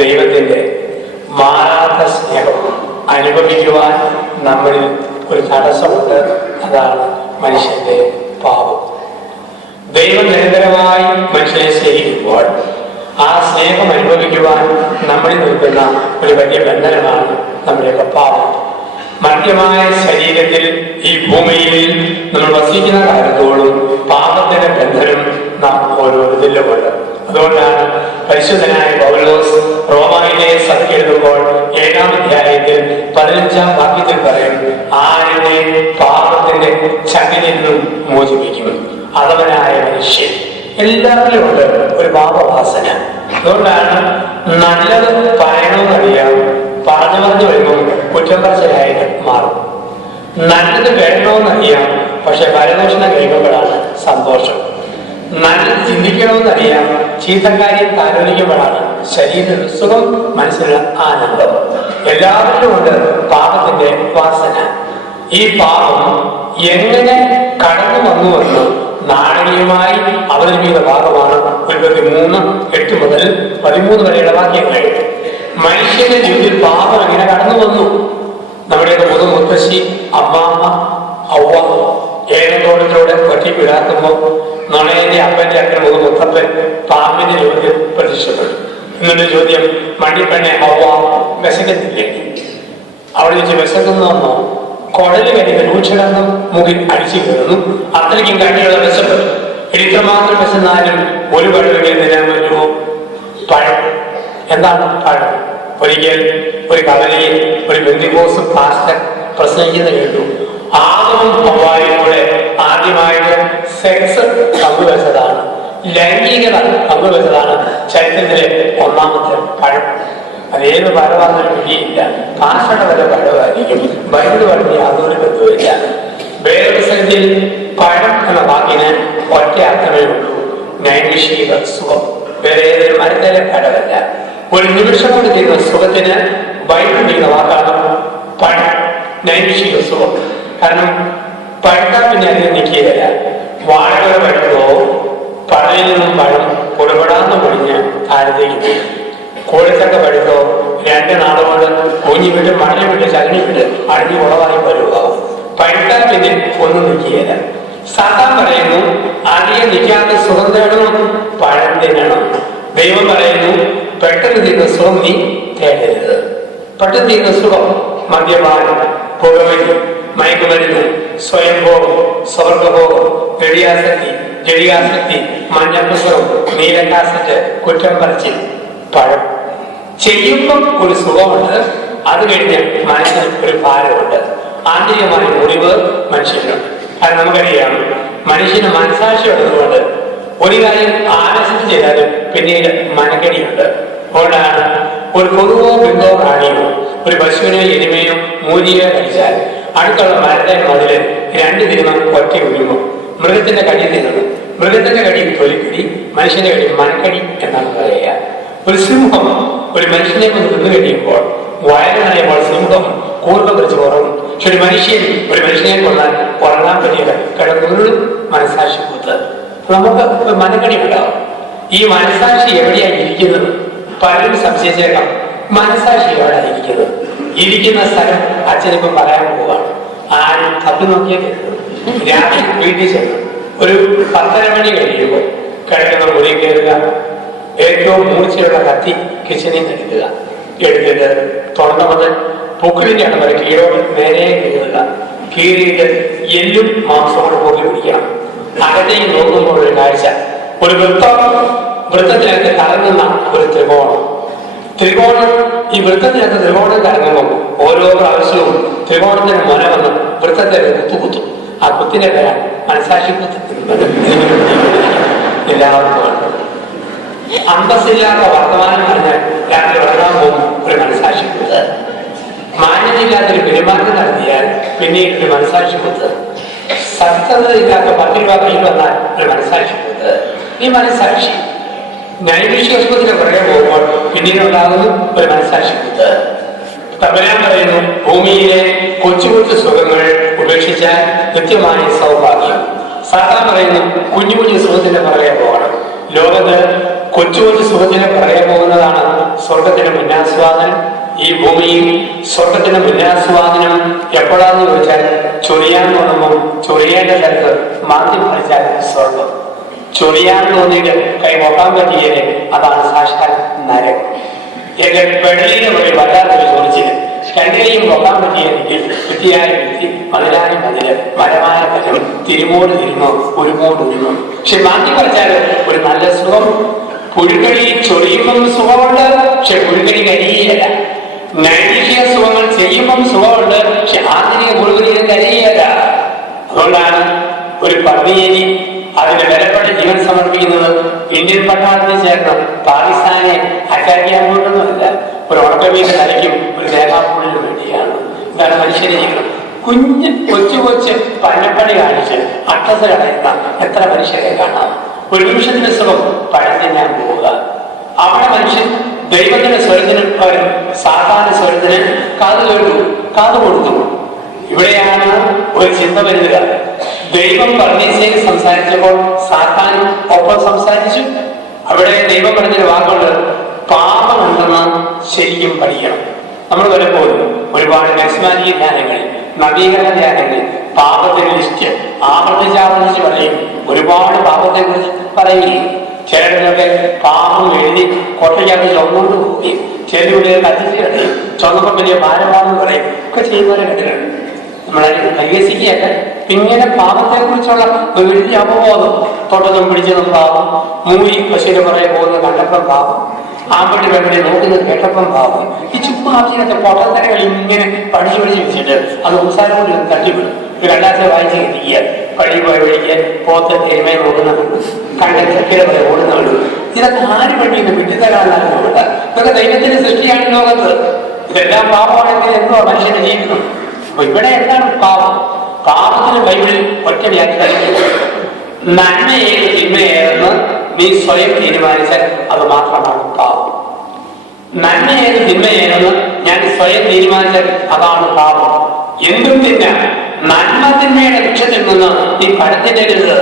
ദൈവത്തിന്റെ മാറാത്ത സ്നേഹം അനുഭവിക്കുവാൻ നമ്മളിൽ ഒരു തടസ്സമുണ്ട്. അതാണ് മനുഷ്യന്റെ പാപം. ദൈവം നിരന്തരമായി മനുഷ്യനെ സ്നേഹിക്കുമ്പോൾ ആ സ്നേഹം അനുഭവിക്കുവാൻ നമ്മളിൽ നിൽക്കുന്ന ഒരു വലിയ ബന്ധനമാണ് നമ്മുടെയൊക്കെ പാപം. മർത്യമായ ശരീരത്തിൽ ഈ ഭൂമിയിൽ നമ്മൾ വസിക്കുന്ന കാലത്തോളം പാപത്തിന്റെ ബന്ധനം നാം ഓരോരുത്തരിലുമുണ്ട്. അതുകൊണ്ടാണ് പരിശുദ്ധനായ പൗലോസ് റോമായിലെ സഭയ്ക്ക് എഴുതുമ്പോൾ 7-ാം അധ്യായത്തിൽ 15-ാം വാക്യത്തിൽ പറയും, ആരുടെ പാപത്തിന്റെ ചങ്ങലിൽ നിന്നും മോചിപ്പിക്കും. അതവനായ മനുഷ്യൻ എല്ലാവരിലും ഉണ്ട് ഒരു പാപവാസന. അതുകൊണ്ടാണ് നല്ലത് പറയണമെന്നറിയാം, പറഞ്ഞു വരുമ്പോൾ കുറ്റം പറച്ചിലായിട്ട് മാറും. നല്ലത് കേൾക്കണമെന്നറിയാം, പക്ഷെ പരദൂഷണം കേൾക്കുമ്പോഴാണ് സന്തോഷം. നല്ലത് ചിന്തിക്കണമെന്നറിയാം, ചീത്തക്കാര്യം താലോലിക്കുമ്പോഴാണ് ശരീര സുഖം, മനസ്സിലുള്ള ആനന്ദം. എല്ലാവരിലും ഉണ്ട് പാപത്തിന്റെ വാസന. ഈ പാപം എങ്ങനെ കടന്നു വന്നുവെന്ന് നാടകീയമായി അവതരിപ്പിക്കുന്ന ഭാഗമാണ് 3:8 മുതൽ 13 വരെയുള്ള വാക്യങ്ങൾ. മനുഷ്യന്റെ ജീവിതത്തിൽ പാപം എങ്ങനെ കടന്നു വന്നു? നമ്മുടെ മുത്തശ്ശി അമ്മാമ്മ ഔവ്വ ഏകത്തോടത്തിലൂടെ ഒറ്റയ്ക്കിടാക്കുമ്പോൾ നുണയന്റെ അപ്പന്റെ അക്കരെ മുത്തപ്പൻ പാമ്പിന്റെ ചോദ്യം പ്രതീക്ഷപ്പെട്ടു. ഇന്നൊരു ചോദ്യം, മണ്ടിപ്പെണ്ണെ ഔവ്വ വിശക്കുന്നില്ലേ? അവിടെ വെച്ച് വിശക്കുന്നോ? കുടല് കരിഞ്ഞ രൂക്ഷഗന്ധം മുകിൽ അടിച്ചു കയറുന്നു. അത്രയ്ക്കും കട്ടിയുള്ള വിശപ്പെട്ടു. ഇത്രമാത്രം വിശന്നാലും ഒരു പഴവെങ്കിൽ തിന്നാൻ പറ്റുമോ? പഴം. എന്താണ് പഴം? ഒരിക്കൽ ഒരു കവലയിൽ ഒരു പെന്തിക്കോസ് പാസ്റ്റർ പ്രസംഗിക്കുന്നത് കേട്ടു. ആദവും ഹവ്വായും കൂടെ ആദ്യമായിട്ട് സെക്സ് പങ്കുവെച്ചതാണ്, ലൈംഗികത പങ്കുവെച്ചതാണ് ചരിത്രത്തിലെ ഒന്നാമത്തെ പഴം. അതേത് പഴമാണെന്നൊരു പിടിയില്ല. പാസ്റ്ററുടെ വല്ല പഴമായിരിക്കും. ബൈബിൾ പറഞ്ഞ യാതൊരു ബന്ധവുമില്ല. വേദപുസ്തകത്തിൽ പഴം എന്ന വാക്കിന് ഒറ്റ അർത്ഥമേ ഉള്ളൂ, നൈമിഷിക സുഖം. വേറെ ഏതൊരു മരത്തിലെ പഴമല്ല. ഒരു നിമിഷം കൊണ്ട് ചെയ്യുന്ന സുഖത്തിന് ബൈബിൾ ചെയ്യുന്ന വാക്കാണ് പഴം, നൈമിഷിക സുഖം. കാരണം പഴുത്താൽ പിന്നെ അതിന് നിൽക്കുകയില്ല. വാഴകൾ പഴുത്തോ പഴയിൽ നിന്നും പഴം പൊടുപെടാന്ന് പൊടിഞ്ഞ് താഴത്തേക്ക്. കോഴിച്ചക്ക പഴുത്തോ 2 നാളുകൊണ്ട് കുഞ്ഞി വിട്ട് മണി വിട്ട് ചലനി വിട്ട് അഴിഞ്ഞു ഉളവായി വരുവാകും. പഴുത്താൽ പിന്നെ ഒന്നും നിൽക്കുകയില്ല. സാത്താൻ പറയുന്നു, അധികം നിൽക്കാത്ത സുഖം തേടണം, പഴം തിന്നണം. ദൈവം പറയുന്നു, പെട്ടെന്ന് തീരുന്ന സുഖം നീ തേടരുത്. പെട്ടെന്ന് തീരുന്ന സുഖം മദ്യപാനം, പുകവലി, മയക്കുമരുന്ന്, സ്വയംഭോഗം, സ്വർഗഭോഗം, ജഡിയാസക്തി, മഞ്ഞപ്പുസ്തകം, നീലക്കാസറ്റ്, കുറ്റം പറച്ചിൽ, പഴം. ചെയ്യുമ്പം ഒരു സുഖമുണ്ട്, അത് കഴിഞ്ഞ് മനസ്സിന് ഒരു ഭാരമുണ്ട്. ആന്തരികമായ മുറിവ് മനുഷ്യനുണ്ട്. അത് നമുക്കറിയാം. മനുഷ്യന് മനസാക്ഷി ഉള്ളതുകൊണ്ട് ഒരു കാര്യം ആലസ്യം ചെയ്താലും പിന്നീട് മനക്കടിയുണ്ട്. അതുകൊണ്ടാണ് ഒരു കൊതുവോ ബിന്ദോ പ്രാണിയോ ഒരു പശുവിനെയോ എരുമയോ മൂരിയോ കഴിച്ചാൽ അടുത്തുള്ള മരത്തെ മതില് 2 ദിനം ഒറ്റ ഉരുമോ. മൃഗത്തിന്റെ കടി തിന്നണം. മൃഗത്തിന്റെ കടി തൊലിക്കടി, മനുഷ്യന്റെ കടി മനക്കടി എന്നാണ് പറയുക. ഒരു സിംഹം ഒരു മനുഷ്യനെ കൊണ്ട് തിന്നു കഴിയുമ്പോൾ വയറിനറിയുമ്പോൾ സിംഹം കൂർമ്മ പിടിച്ച് ഉറങ്ങും. പക്ഷെ ഒരു മനുഷ്യനെ കൊള്ളാൻ ഉറങ്ങാൻ പറ്റിയത് കിടന്നുരുളും മനസാക്ഷി കൂത്ത്. നമുക്ക് മനക്കടി ഉണ്ടാവും. ഈ മനസാക്ഷി എവിടെയാണ് ഇരിക്കുന്നത്? പലരും സംശയിച്ചേക്കാം, മനസാക്ഷി എവിടെയാണ് ഇരിക്കുന്നത്? ഇരിക്കുന്ന സ്ഥലം അച്ഛനിപ്പം പറയാൻ പോവാണ്. ആരും തപ്പി നോക്കിയാൽ രാത്രി വീട്ടിൽ ചെന്നു ഒരു 10:30 മണി കഴിയുമ്പോൾ കിടക്കുന്ന മുറി കയറുക, ഏറ്റവും മൂർച്ചയുള്ള കത്തി കിച്ചണിൽ നിന്ന് എടുത്തിട്ട് തൊണ്ട മുതൽ പൊക്കിളിന്റെ ആണ് വരെ കീഴോട് നേരെ കീറുക. കീറിയിട്ട് എല്ലും മാംസത്തോട് പൊക്കി പിടിക്കണം. അകത്തേക്ക് നോക്കുമ്പോൾ ഒരു കാഴ്ച, ഒരു വൃത്തത്തിനകത്ത് കറങ്ങുന്ന ഒരു ത്രികോണം. ഈ വൃത്തത്തിനകത്ത് ത്രികോണം കറങ്ങുമ്പോൾ ഓരോ പ്രാവശ്യവും ത്രികോണത്തിന് മുന വന്ന് വൃത്തത്തെ കുത്തും. ആ കുത്തിന്റെ പേരാ മനസാക്ഷി കുത്ത്. എല്ലാവർക്കും അന്തസ്സില്ലാത്ത വർത്തമാനം പറഞ്ഞാൽ രാത്രി ഉറങ്ങാൻ പോകും ഒരു മനസാക്ഷി കുത്ത്. മാന്യതയില്ലാത്തൊരു പെരുമാറ്റം നടത്തിയാൽ പിന്നീട് ഒരു മനസാക്ഷി കുത്ത്. സത്യതയില്ലാത്ത 10 രൂപ കയ്യിൽ വന്നാൽ ഒരു മനസാക്ഷി കുത്ത്. ഈ മനസാക്ഷി നൈമിഷികത്തിന് പുറകെ പോകുമ്പോൾ പിന്നീട് ഉണ്ടാകുന്നു ഒരു മനസാക്ഷി കുത്ത്. തമ്പുരാൻ പറയുന്നു, ഭൂമിയിലെ കൊച്ചു കൊച്ചു സുഖങ്ങൾ ഉപേക്ഷിച്ചാൽ നിത്യമായ സൗഭാഗ്യം. സാത്താൻ പറയുന്നു, കുഞ്ഞു കുഞ്ഞു സുഖത്തിന്റെ പുറകെ പോകണം. ലോകത്ത് കൊച്ചു കൊച്ചു സുഖത്തിന് പുറകെ പോകുന്നതാണ് സ്വർഗത്തിന്റെ മുന്നാസ്വാദനം. ഈ ഭൂമിയിൽ സ്വർഗത്തിന്റെ മുന്നാസ്വാദനം എപ്പോഴാന്ന് ചോദിച്ചാൽ ചൊറിയാൻ തോന്നുമ്പോൾ ചൊറിയേണ്ട സ്ഥലത്ത് മാറ്റി മറിച്ചാൽ സ്വർഗം. ചൊറിയാൻ തോന്നിയിട്ട് കൈ നോക്കാൻ പറ്റിയത് അതാണ് സാക്ഷാൽ നരകം. എന്റെ വെള്ളിയുടെ ഒരു വല്ലാത്തൊരു ചോദിച്ചില്ല രണ്ടിനെയും നോക്കാൻ പറ്റിയെങ്കിൽ വൃത്തിയായ വ്യക്തി മതിലായ മതില് മരമായ മരം തിരുമോട് തിരുമോ ഒരുമോട് ഒരുമോ. പക്ഷെ മാറ്റി പറിച്ചാൽ ഒരു നല്ല സുഖം. പുഴുക്കടി ചൊറിയുമ്പം സുഖമുണ്ട്, പക്ഷെ പുഴുക്കടി കരിയല്ല. നൈമിഷിക സുഖങ്ങൾ ചെയ്യുമ്പം സുഖമുണ്ട്, പക്ഷെ ആന്തരിക പുഴുകടികൾ കരിയല്ല. അതുകൊണ്ടാണ് ഒരു പന്നിയേരി അതിന്റെ വിലപ്പെട്ട ജീവൻ സമർപ്പിക്കുന്നത് ഇന്ത്യൻ പട്ടാളത്തിൽ ചേർന്ന് പാകിസ്ഥാനെ അറ്റാക്ക് ചെയ്യാൻ കൊണ്ടൊന്നുമില്ല, ഒരു ഉണക്കമീൻ തലയ്ക്കും ഒരു തേങ്ങാപ്പൂളിനും വേണ്ടിയാണ്. ഇതാണ് മനുഷ്യന്റെ ജീവിതം. കൊച്ചു കൊച്ചു പന്നപ്പണി കാണിച്ച് അട്ടസ് കളയുന്ന എത്ര മനുഷ്യരെ കാണാം. ഒരു നിമിഷത്തിന് സുഖം പഴം ഞാൻ പോവുക. അവിടെ മനുഷ്യൻ ദൈവത്തിന്റെ സ്വരത്തിന് പകരം സാധാരണ സ്വരത്തിന് കാതു കേട്ടു, കാതു കൊടുത്തു. ഇവിടെയാണ് ഒരു ചിന്ത വരുന്നത്. ദൈവം പർദീസയിൽ സംസാരിച്ചപ്പോൾ സാത്താൻ ഒപ്പം സംസാരിച്ചു. അവിടെ ദൈവം പറഞ്ഞൊരു വാക്കുണ്ട്, പാപമുണ്ടെന്ന് ശരിക്കും പഠിക്കണം. നമ്മൾ പലപ്പോഴും ഒരുപാട് നസ്മാനിക ധ്യാനങ്ങളിൽ നവീകരണ ധ്യാനങ്ങളിൽ പാപത്തിന്റെ ലിസ്റ്റ് ആവർത്തിച്ച് പറയും. ഒരുപാട് പാപത്തെ കുറിച്ച് പറയുകയും ചിലരിലൊക്കെ പാപം എഴുതി കോട്ടയ്ക്കകത്ത് ചുമന്നുകൊണ്ട് പോവുകയും ചിലരുടെ കത്തിച്ച് കളയും, ചുമന്നപ്പം വലിയ ഭാരമാണെന്ന് പറയും ഒക്കെ ചെയ്യുന്നവരെ കണ്ടിട്ടുണ്ട്. നമ്മളതിന് പരിഹസിക്കുകയല്ല, ഇങ്ങനെ പാപത്തെ കുറിച്ചുള്ള ഒരു വലിയ അവബോധം. തൊട്ടതും പിടിച്ചതും പാപം, മൂരി പശുവിന്റെ പുറകെ പോകുന്നത് കണ്ടപ്പം പാപം, ആമ്പട്ടി പെണ്ണെ നോക്കുന്നത് കേട്ടപ്പം പാപം. ഈ ചുമ്മാ ആവശ്യത്തെ പൊട്ടത്തരകൾ ഇങ്ങനെ പഠിച്ചു വെച്ചിട്ട് അത് സംസാരം കൊണ്ട് തട്ടിവിടും. ഒരു രണ്ടാഴ്ച വായിച്ച് കിട്ടിക്കുക, പഴി പോയ വഴിക്ക് പോത്ത് എരുമയെ ഓടുന്നുണ്ട്, കണ്ട ചക്കര പോലെ ഓടുന്നുണ്ട്. ഇതൊക്കെ ആര് വേണ്ടിയിട്ട് വിട്ടിത്തരാണെന്നാണ് ഇവിടെ. ഇതൊക്കെ ദൈവത്തിന്റെ സൃഷ്ടിയാണ് ലോകത്ത്. ഇതെല്ലാം പാപമാണെങ്കിൽ എന്തോ മനുഷ്യന്റെ ജീവിതം. അപ്പൊ ഇവിടെ എന്താണ് പാപം? പാപത്തിന് ബൈബിളിൽ ഒറ്റ വ്യാഖ്യാനിക്കുന്നത്, നന്മയേത് തിന്മയേതെന്ന് നീ സ്വയം തീരുമാനിച്ചാൽ അത് മാത്രമാണ് പാപം. നന്മയേത് തിന്മയേതെന്ന് ഞാൻ സ്വയം തീരുമാനിച്ചാൽ അതാണ് പാപം. എന്തും തിന്നാം, നന്മ തിന്മയുടെ ലക്ഷ്യത്തിൽ നിന്ന് നീ പഴത്തിൻ്റെരുത്.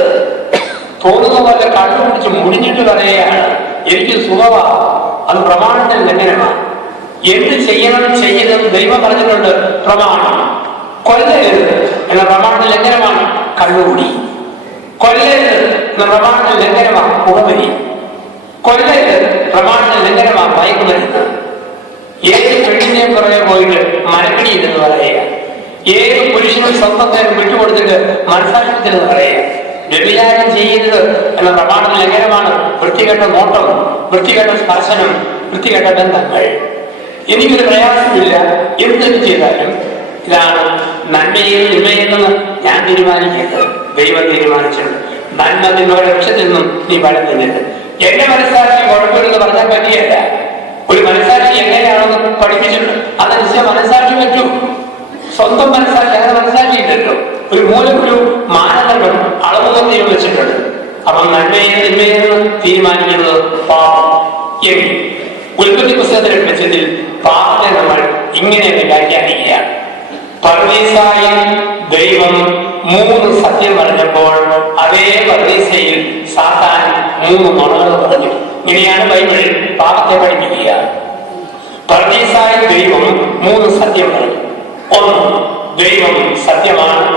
തോന്നുന്ന പോലെ കണ്ണു പിടിച്ച് മുടിഞ്ഞിട്ട് പറയുകയാണ് എനിക്ക് സുഖമാണ്, അത് പ്രമാണത്തിൽ ലംഘനമാണ്. എന്ത് ചെയ്യണം ചെയ്യണം ദൈവം പറഞ്ഞിട്ടുണ്ട്, പ്രമാണം. കൊല്ലരുത് എന്ന പ്രമാണത്തിൽ ലംഘനമാണ് കണ്ണുകൂടി. കൊല്ലരുത് എന്ന പ്രമാണത്തിൽ ലംഘനമാണ് പുകവലി. കൊല്ലരുത് പ്രമാണത്തിൽ ലംഘനമാണ് മയക്കുമരുന്ന്. ഏത് പെണ്ണിനെ പുറകെ പോയിട്ട് മനക്കിടിയില്ലെന്ന് പറയുക, ഏത് പുരുഷനും സ്വന്തത്തേനും വിട്ടുകൊടുത്തിട്ട് മനസാക്ഷ്യത്തിലെന്ന് പറയുക. വ്യഭിചാരം ചെയ്യരുത് എന്ന പ്രമാണത്തിൽ ലംഘനമാണ് വൃത്തികെട്ട നോട്ടം, വൃത്തികെട്ട സ്പർശനം, വൃത്തികെട്ട ബന്ധങ്ങൾ. എനിക്കൊരു പ്രയാസമില്ല, എന്തൊക്കെ ചെയ്താലും ഇതാണ് നന്മയും തിന്മയെന്ന് ഞാൻ തീരുമാനിക്കുന്നത്. ദൈവം തീരുമാനിച്ചിട്ടുണ്ട്. നന്മ തിന്മയുടെ ലക്ഷ്യത്തിൽ നിന്നും നീ വളർത്തുന്നത്. എന്റെ മനസ്സാക്ഷി കുഴപ്പമില്ലെന്ന് പറഞ്ഞാൽ പറ്റിയല്ല. ഒരു മനസ്സാക്ഷി എങ്ങനെയാണെന്ന് പഠിപ്പിച്ചിട്ടുണ്ട്, അതനുസരിച്ച് മനസ്സാക്ഷി പറ്റൂ. സ്വന്തം മനസ്സാക്ഷി അങ്ങനെ മനസ്സാക്ഷി ഇല്ലല്ലോ. ഒരു മൂലക്കൊരു മാനദണ്ഡം അളവുകൾ ദൈവം വെച്ചിട്ടുണ്ട്. അപ്പം നന്മയെ തിന്മയെന്ന് തീരുമാനിക്കുന്നത് പാപം. എങ്കിൽ ഉൽപ്പത്തി പുസ്തകത്തിന്റെ വെച്ചതിൽ പാപത്തെ നമ്മൾ ഇങ്ങനെ വ്യാഖ്യാനിക്കുകയാണ്. പർദീസായിൽ ദൈവം 3 സത്യം പറഞ്ഞപ്പോൾ അതേ പർദീസയിൽ സാത്താൻ 3 നുണകൾ പറഞ്ഞു. ഇങ്ങനെയാണ് ബൈബിളിൽ പാപത്തെ പഠിപ്പിക്കുക. പർദീസായിൽ ദൈവം 3 സത്യം പറഞ്ഞു. 1, ദൈവം സത്യമാണ്.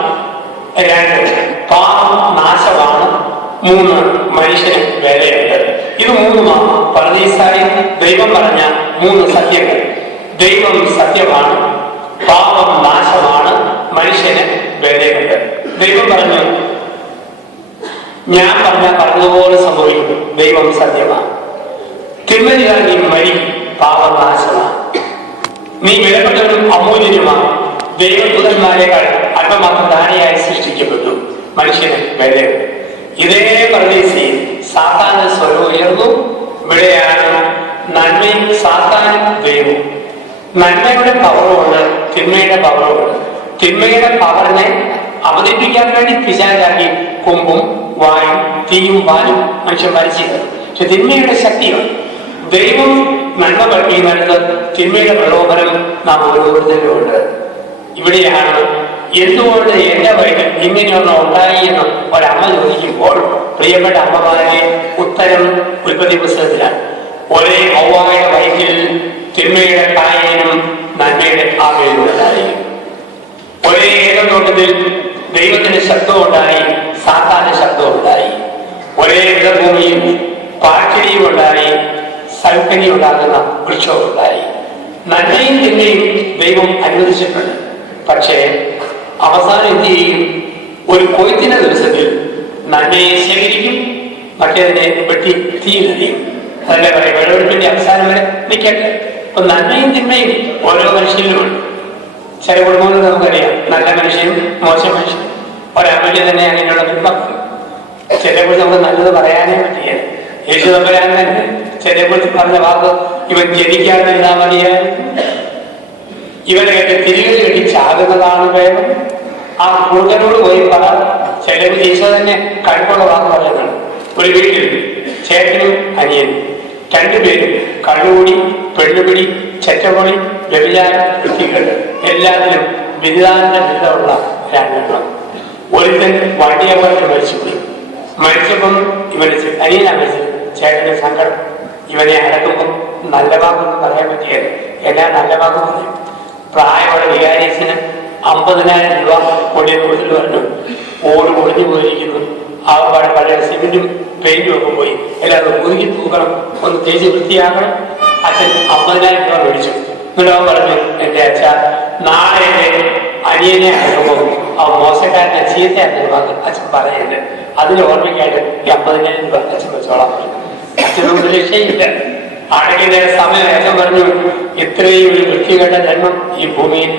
2, പാപം നാശമാണ്. 3, മനുഷ്യന് വിലയുണ്ട്. ഇത് 3 പർദീസായിൽ ദൈവം പറഞ്ഞ 3 സത്യങ്ങൾ. ദൈവം സത്യമാണ്, പാപം നാശമാണ്, മനുഷ്യന് വിലയുണ്ട്. ദൈവം പറഞ്ഞു, ഞാൻ പറഞ്ഞതുപോലെ സംഭവിക്കും. ദൈവം സത്യമാണ്. തിന്മ നീ മരി, പാപം നാശമാണ്. നീ വിലപ്പെട്ടവരും അമൂല്യനുമാണ്. ദൈവദൂതന്മാരെക്കാൾ അല്പമാത്രം ധാരയായി സൃഷ്ടിക്കപ്പെട്ടു. മനുഷ്യന് വിലയുണ്ട്. ഇതേ പർദീസയിൽ സാത്താന്റെ സ്വരം ഉയർന്നു. ഇവിടെയാണ് നന്മയും സാത്താനും ദൈവവും. നന്മയുടെ പവറുമുണ്ട്, തിന്മയുടെ പവറുമുണ്ട്. തിന്മയുടെ പവറിനെ അവതരിപ്പിക്കാൻ വേണ്ടി പിശാചാക്കി കൊമ്പും വായും തീയും പാലും മനുഷ്യൻ വരച്ചില്ല. പക്ഷെ തിന്മയുടെ ശക്തിയാണ്. ദൈവം നന്മ പഠിപ്പിക്കുന്നിടത്ത് തിന്മയുടെ പ്രലോഭനം നാം ഓരോരുത്തരും ഉണ്ട്. ഇവിടെയാണ് എന്തുകൊണ്ട് എന്റെ വയറ്റിൽ ഇങ്ങനെയൊന്നും ഉണ്ടായി എന്ന് ഒരമ്മ ചോദിക്കുമ്പോൾ പ്രിയപ്പെട്ട അമ്മമാരെ ഉത്തരം ഉൽപ്പത്തി പുസ്തകത്തിലാണ്. ഒരേ ഹൗവായുടെ വയറ്റിൽ തിന്മയുടെ കായേനും നന്മയുടെ ആകേനും ഉണ്ടായി. ഒരേ ഏകം തോട്ടത്തിൽ ദൈവത്തിന്റെ ശബ്ദം ഉണ്ടായി, സാത്താന്റെ ശബ്ദം ഉണ്ടായി. ഒരേ ഇടഭൂമിയിൽ പാഴ്ചെടിയും ഉണ്ടായി, സൽക്കനി ഉണ്ടാകുന്ന വൃക്ഷവും ഉണ്ടായി. നന്മയും തിന്മയും ദൈവം അനുവദിച്ചിട്ടുണ്ട്. പക്ഷേ അവസാനം എന്ത് ചെയ്യും? ഒരു കൊയ്ത്തിന്റെ ദിവസത്തിൽ നന്മയെ ശേഖരിക്കും, മറ്റേതിനെ വെട്ടി തീയിലെറിയും. അതല്ലേ പറയും, വിളവെടുപ്പിന്റെ അവസാനം വരെ നിൽക്കട്ടെ. അപ്പൊ നന്മയും തിന്മയും ഓരോ മനുഷ്യരിലുമുണ്ട്. ചില കുടുംബങ്ങളിൽ നമുക്കറിയാം, നല്ല മനുഷ്യനും മോശം മനുഷ്യനും. ഒരമ്മയ്ക്ക് തന്നെ അങ്ങനെയുള്ള പിന്മക്കൾ. ചിലപ്പോൾ നമുക്ക് നല്ലത് പറയാനേ പറ്റില്ല. യേശു തമ്പുരാൻ തന്നെ ചിലപ്പോൾ പറഞ്ഞ വാക്ക്, ഇവൻ ജനിക്കാതിരുന്നാ മതിയായിരുന്നു, ഇവനെ തിരികെ കെട്ടി ചാകുന്നതാണ് വേണം. ആ കൂടുതലോട് പോയി പറ. ചിലവ് ഈശോ തന്നെ കടുപ്പുള്ള വാക്ക് പറയുന്നുണ്ട്. ഒരു വീട്ടിൽ ചേട്ടനും അനിയനും രണ്ടുപേരും കള്ളുകൂടി, പെണ്ണുപിടി, ചെറ്റപ്പൊടി, വ്യഭിചാരം, വൃത്തികേട് എല്ലാത്തിനും ബിരുദാനന്ദ ബിരുദമുള്ള രണ്ടെണ്ണം. ഒരുത്തൻ വണ്ടിയപകടത്തിൽ മരിച്ചുപോയി. മരിച്ചപ്പം ഇവന് അനിയനാ മരിച്ചത്. ചേട്ടന്റെ സങ്കടം. ഇവനെ അടക്കുമ്പം നല്ല വാക്കൊന്നും പറയാൻ പറ്റിയത്. എല്ലാ നല്ല വാക്കും പറയും. പ്രായമുള്ള വികാരിയസിന് 50,000 രൂപ കൊടിയ കൊടുത്തിട്ട് പറഞ്ഞു, ഓട് പൊളിഞ്ഞു പോയിരിക്കുന്നു, ആകപ്പാട് പഴയ സിമെന്റും പെയിന്റും ഒക്കെ പോയി, എല്ലാവരും പുതുക്കി തൂക്കണം, ഒന്ന് തേച്ച് വൃത്തിയാക്കണം. അച്ഛൻ 50,000 രൂപ മേടിച്ചു. എന്നിട്ട് അവൻ പറഞ്ഞു, എന്റെ അച്ഛ, നാളെ എന്റെ അനിയനെ അടക്കുമ്പോൾ ആ മോശക്കാരനെ ചീത്തയാക്കുന്ന വാക്ക് അച്ഛൻ പറയുന്നത്, അതിന് ഓർമ്മയ്ക്കായിട്ട് ഈ 50,000 രൂപ അച്ഛൻ വെച്ചോളാൻ പറഞ്ഞു. അച്ഛനൊന്നും രക്ഷയില്ല. അടയ്ക്കുന്ന സമയം അച്ഛൻ പറഞ്ഞു, ഇത്രയും ഒരു വൃത്തികെട്ട ജന്മം ഈ ഭൂമിയിൽ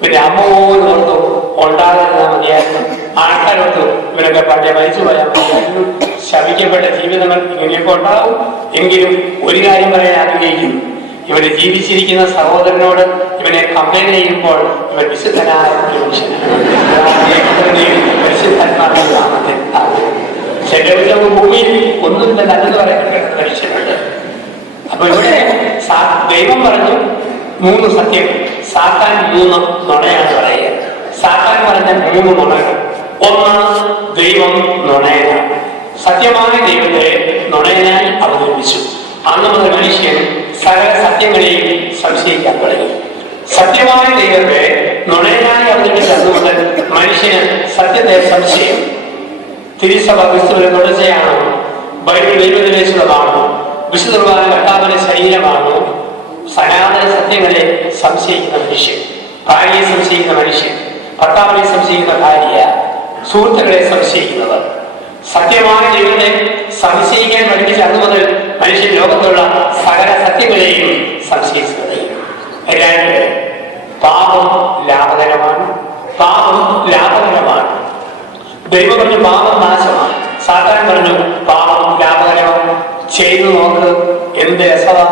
പിന്നെ അമ്മ പോലും ഓർത്തു ഉണ്ടാകുന്ന മതിയായിരുന്നു. ആൾക്കാരോർത്തു ഇവരൊക്കെ പണ്ടേ മരിച്ചു പോയാൽ മതിയായിരുന്നു. ശപിക്കപ്പെട്ട ജീവിതങ്ങൾ ഇങ്ങനെയൊക്കെ ഉണ്ടാവും. എങ്കിലും ഒരു കാര്യം പറയാൻ ആഗ്രഹിക്കും, ഇവന് ജീവിച്ചിരിക്കുന്ന സഹോദരനോട് ഇവനെ കമ്പയർ ചെയ്യുമ്പോൾ ഇവൻ വിശുദ്ധനായ ഒരു മനുഷ്യനാണ്. പരിശുദ്ധന്മാരുടെ നാമത്തിൽ ചില ഭൂമിയിൽ ഒന്നുമില്ല നല്ലത് പറയാൻ മനുഷ്യനുണ്ട്. അപ്പൊ ഇവിടെ ദൈവം പറഞ്ഞു 3 സത്യം, സാത്താൻ 3 നുണയാണ് പറയുക. സാത്താൻ പറഞ്ഞ 3 നുണകൾ. ഒന്ന്, ദൈവം നുണയനാണ്. സത്യമായ ദൈവത്തെ നുണയനായി അവതരിപ്പിച്ചു. അന്ന് മുതൽ മനുഷ്യൻ സകല സത്യങ്ങളെയും സംശയിക്കാൻ തുടങ്ങി. സത്യമായ ദൈവത്തെ നുണയനായി അവതരിപ്പിച്ച അന്ന് മുതൽ മനുഷ്യന് സത്യത്തെ സംശയം. തിരുസഭ ക്രിസ്തുവിന്റെ തുടർച്ചയാണോ? ബൈബിൾ ദൈവനിവേശിതമാണോ? വിശുദ്ധ കുർബാന കർത്താവിന്റെ ശരീരമാണോ? സനാതന സത്യങ്ങളെ സംശയിക്കുന്ന മനുഷ്യൻ, ഭാര്യയെ സംശയിക്കുന്ന മനുഷ്യൻ, ഭർത്താവിനെ സംശയിക്കുന്ന ഭാര്യ, സുഹൃത്തുക്കളെ സംശയിക്കുന്നവർ. സത്യമായ ദൈവത്തെ സംശയിക്കാൻ പഠിപ്പിച്ച അന്ന് മുതൽ മനുഷ്യൻ ലോകത്തുള്ള സകല സത്യങ്ങളെയും സംശയിച്ചു തുടങ്ങി. 2, പാപം ലാഭകരമാണ്. പാപം ലാഭകരമാണ്. ദൈവം പറഞ്ഞു പാപം നാശമാണ്. സാത്താൻ പറഞ്ഞു പാപം ലാഭകരമാണ്. ചെയ്തു നോക്ക്, എന്ത് രസവാ,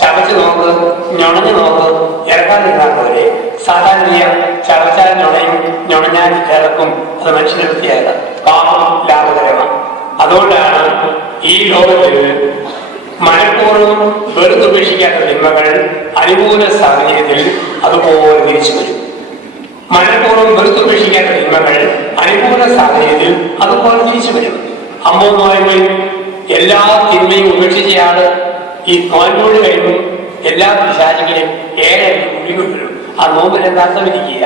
ചവച്ച് നോക്ക്, ഞൊണഞ്ഞു നോക്ക്, ഇറക്കാതിരുന്നാൽ പോലെ. സാധാരണ ചവച്ചാൽ ഞൊണയും, ഞൊണഞ്ഞാൽ ഇറക്കും. അത് മനുഷ്യന്റെ വൃത്തിയായത്. പാപം ലാഭകരമാണ്. അതുകൊണ്ടാണ് ഈ ലോകത്തിൽ മനഃപൂർവ്വം വെറുതുപേക്ഷിക്കാത്ത തിന്മകൾ അനുകൂല സാഹചര്യത്തിൽ അതുപോലെ തിരിച്ചു വരും. മനഃപൂർവ്വം വെറുതുപേക്ഷിക്കാത്ത തിന്മകൾ അനുകൂല സാഹചര്യത്തിൽ അതുപോലെ തിരിച്ചു വരും. 50 നോയമ്പിൽ എല്ലാ തിന്മയും ഉപേക്ഷിച്ചയാള് ഈ നോയമ്പോട് കഴിയുമ്പോൾ എല്ലാ പിശാചുകളെയും 7 കുടികൊണ്ടുവരും. ആ നോമ്പിൽ അർത്ഥമിരിക്കുക.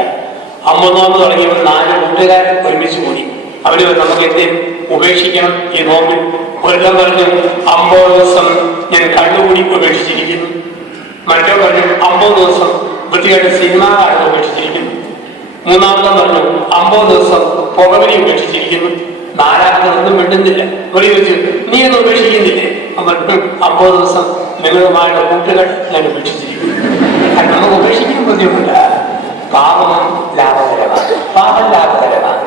50 നോമ്പ് തുടങ്ങിയപ്പോൾ 4 കൂട്ടുകാരൻ ഒരുമിച്ച് കൂടി. അവര് നമുക്ക് എന്തെങ്കിലും ഉപേക്ഷിക്കണം ഈ നോമ്പിൽ. ഒരെണ്ണം പറഞ്ഞു 50 ദിവസം ഞാൻ കണ്ടുകൂടി ഉപേക്ഷിച്ചിരിക്കുന്നു. മറ്റോ പറഞ്ഞു 50 ദിവസം വൃത്തികെട്ട സിനിമ കാണാൻ ഉപേക്ഷിച്ചിരിക്കുന്നു. മൂന്നാമത്തെ പറഞ്ഞു 50 ദിവസം പുകവലി ഉപേക്ഷിച്ചിരിക്കുന്നു. 4ാമത്തെ ഒന്നും മിണ്ടുന്നില്ല. ഒരു വെച്ച് നീ ഒന്നും ഉപേക്ഷിക്കുന്നില്ലേ? 50 ദിവസം നിങ്ങളുമായുള്ള കൂട്ടുകൾ ഞാൻ ഉപേക്ഷിച്ചിരിക്കുന്നു. നമുക്ക് ഉപേക്ഷിക്കാൻ ബുദ്ധിമുട്ട. പാപം ലാഭകരമാണ്. പാപം ലാഭകരമാണ്.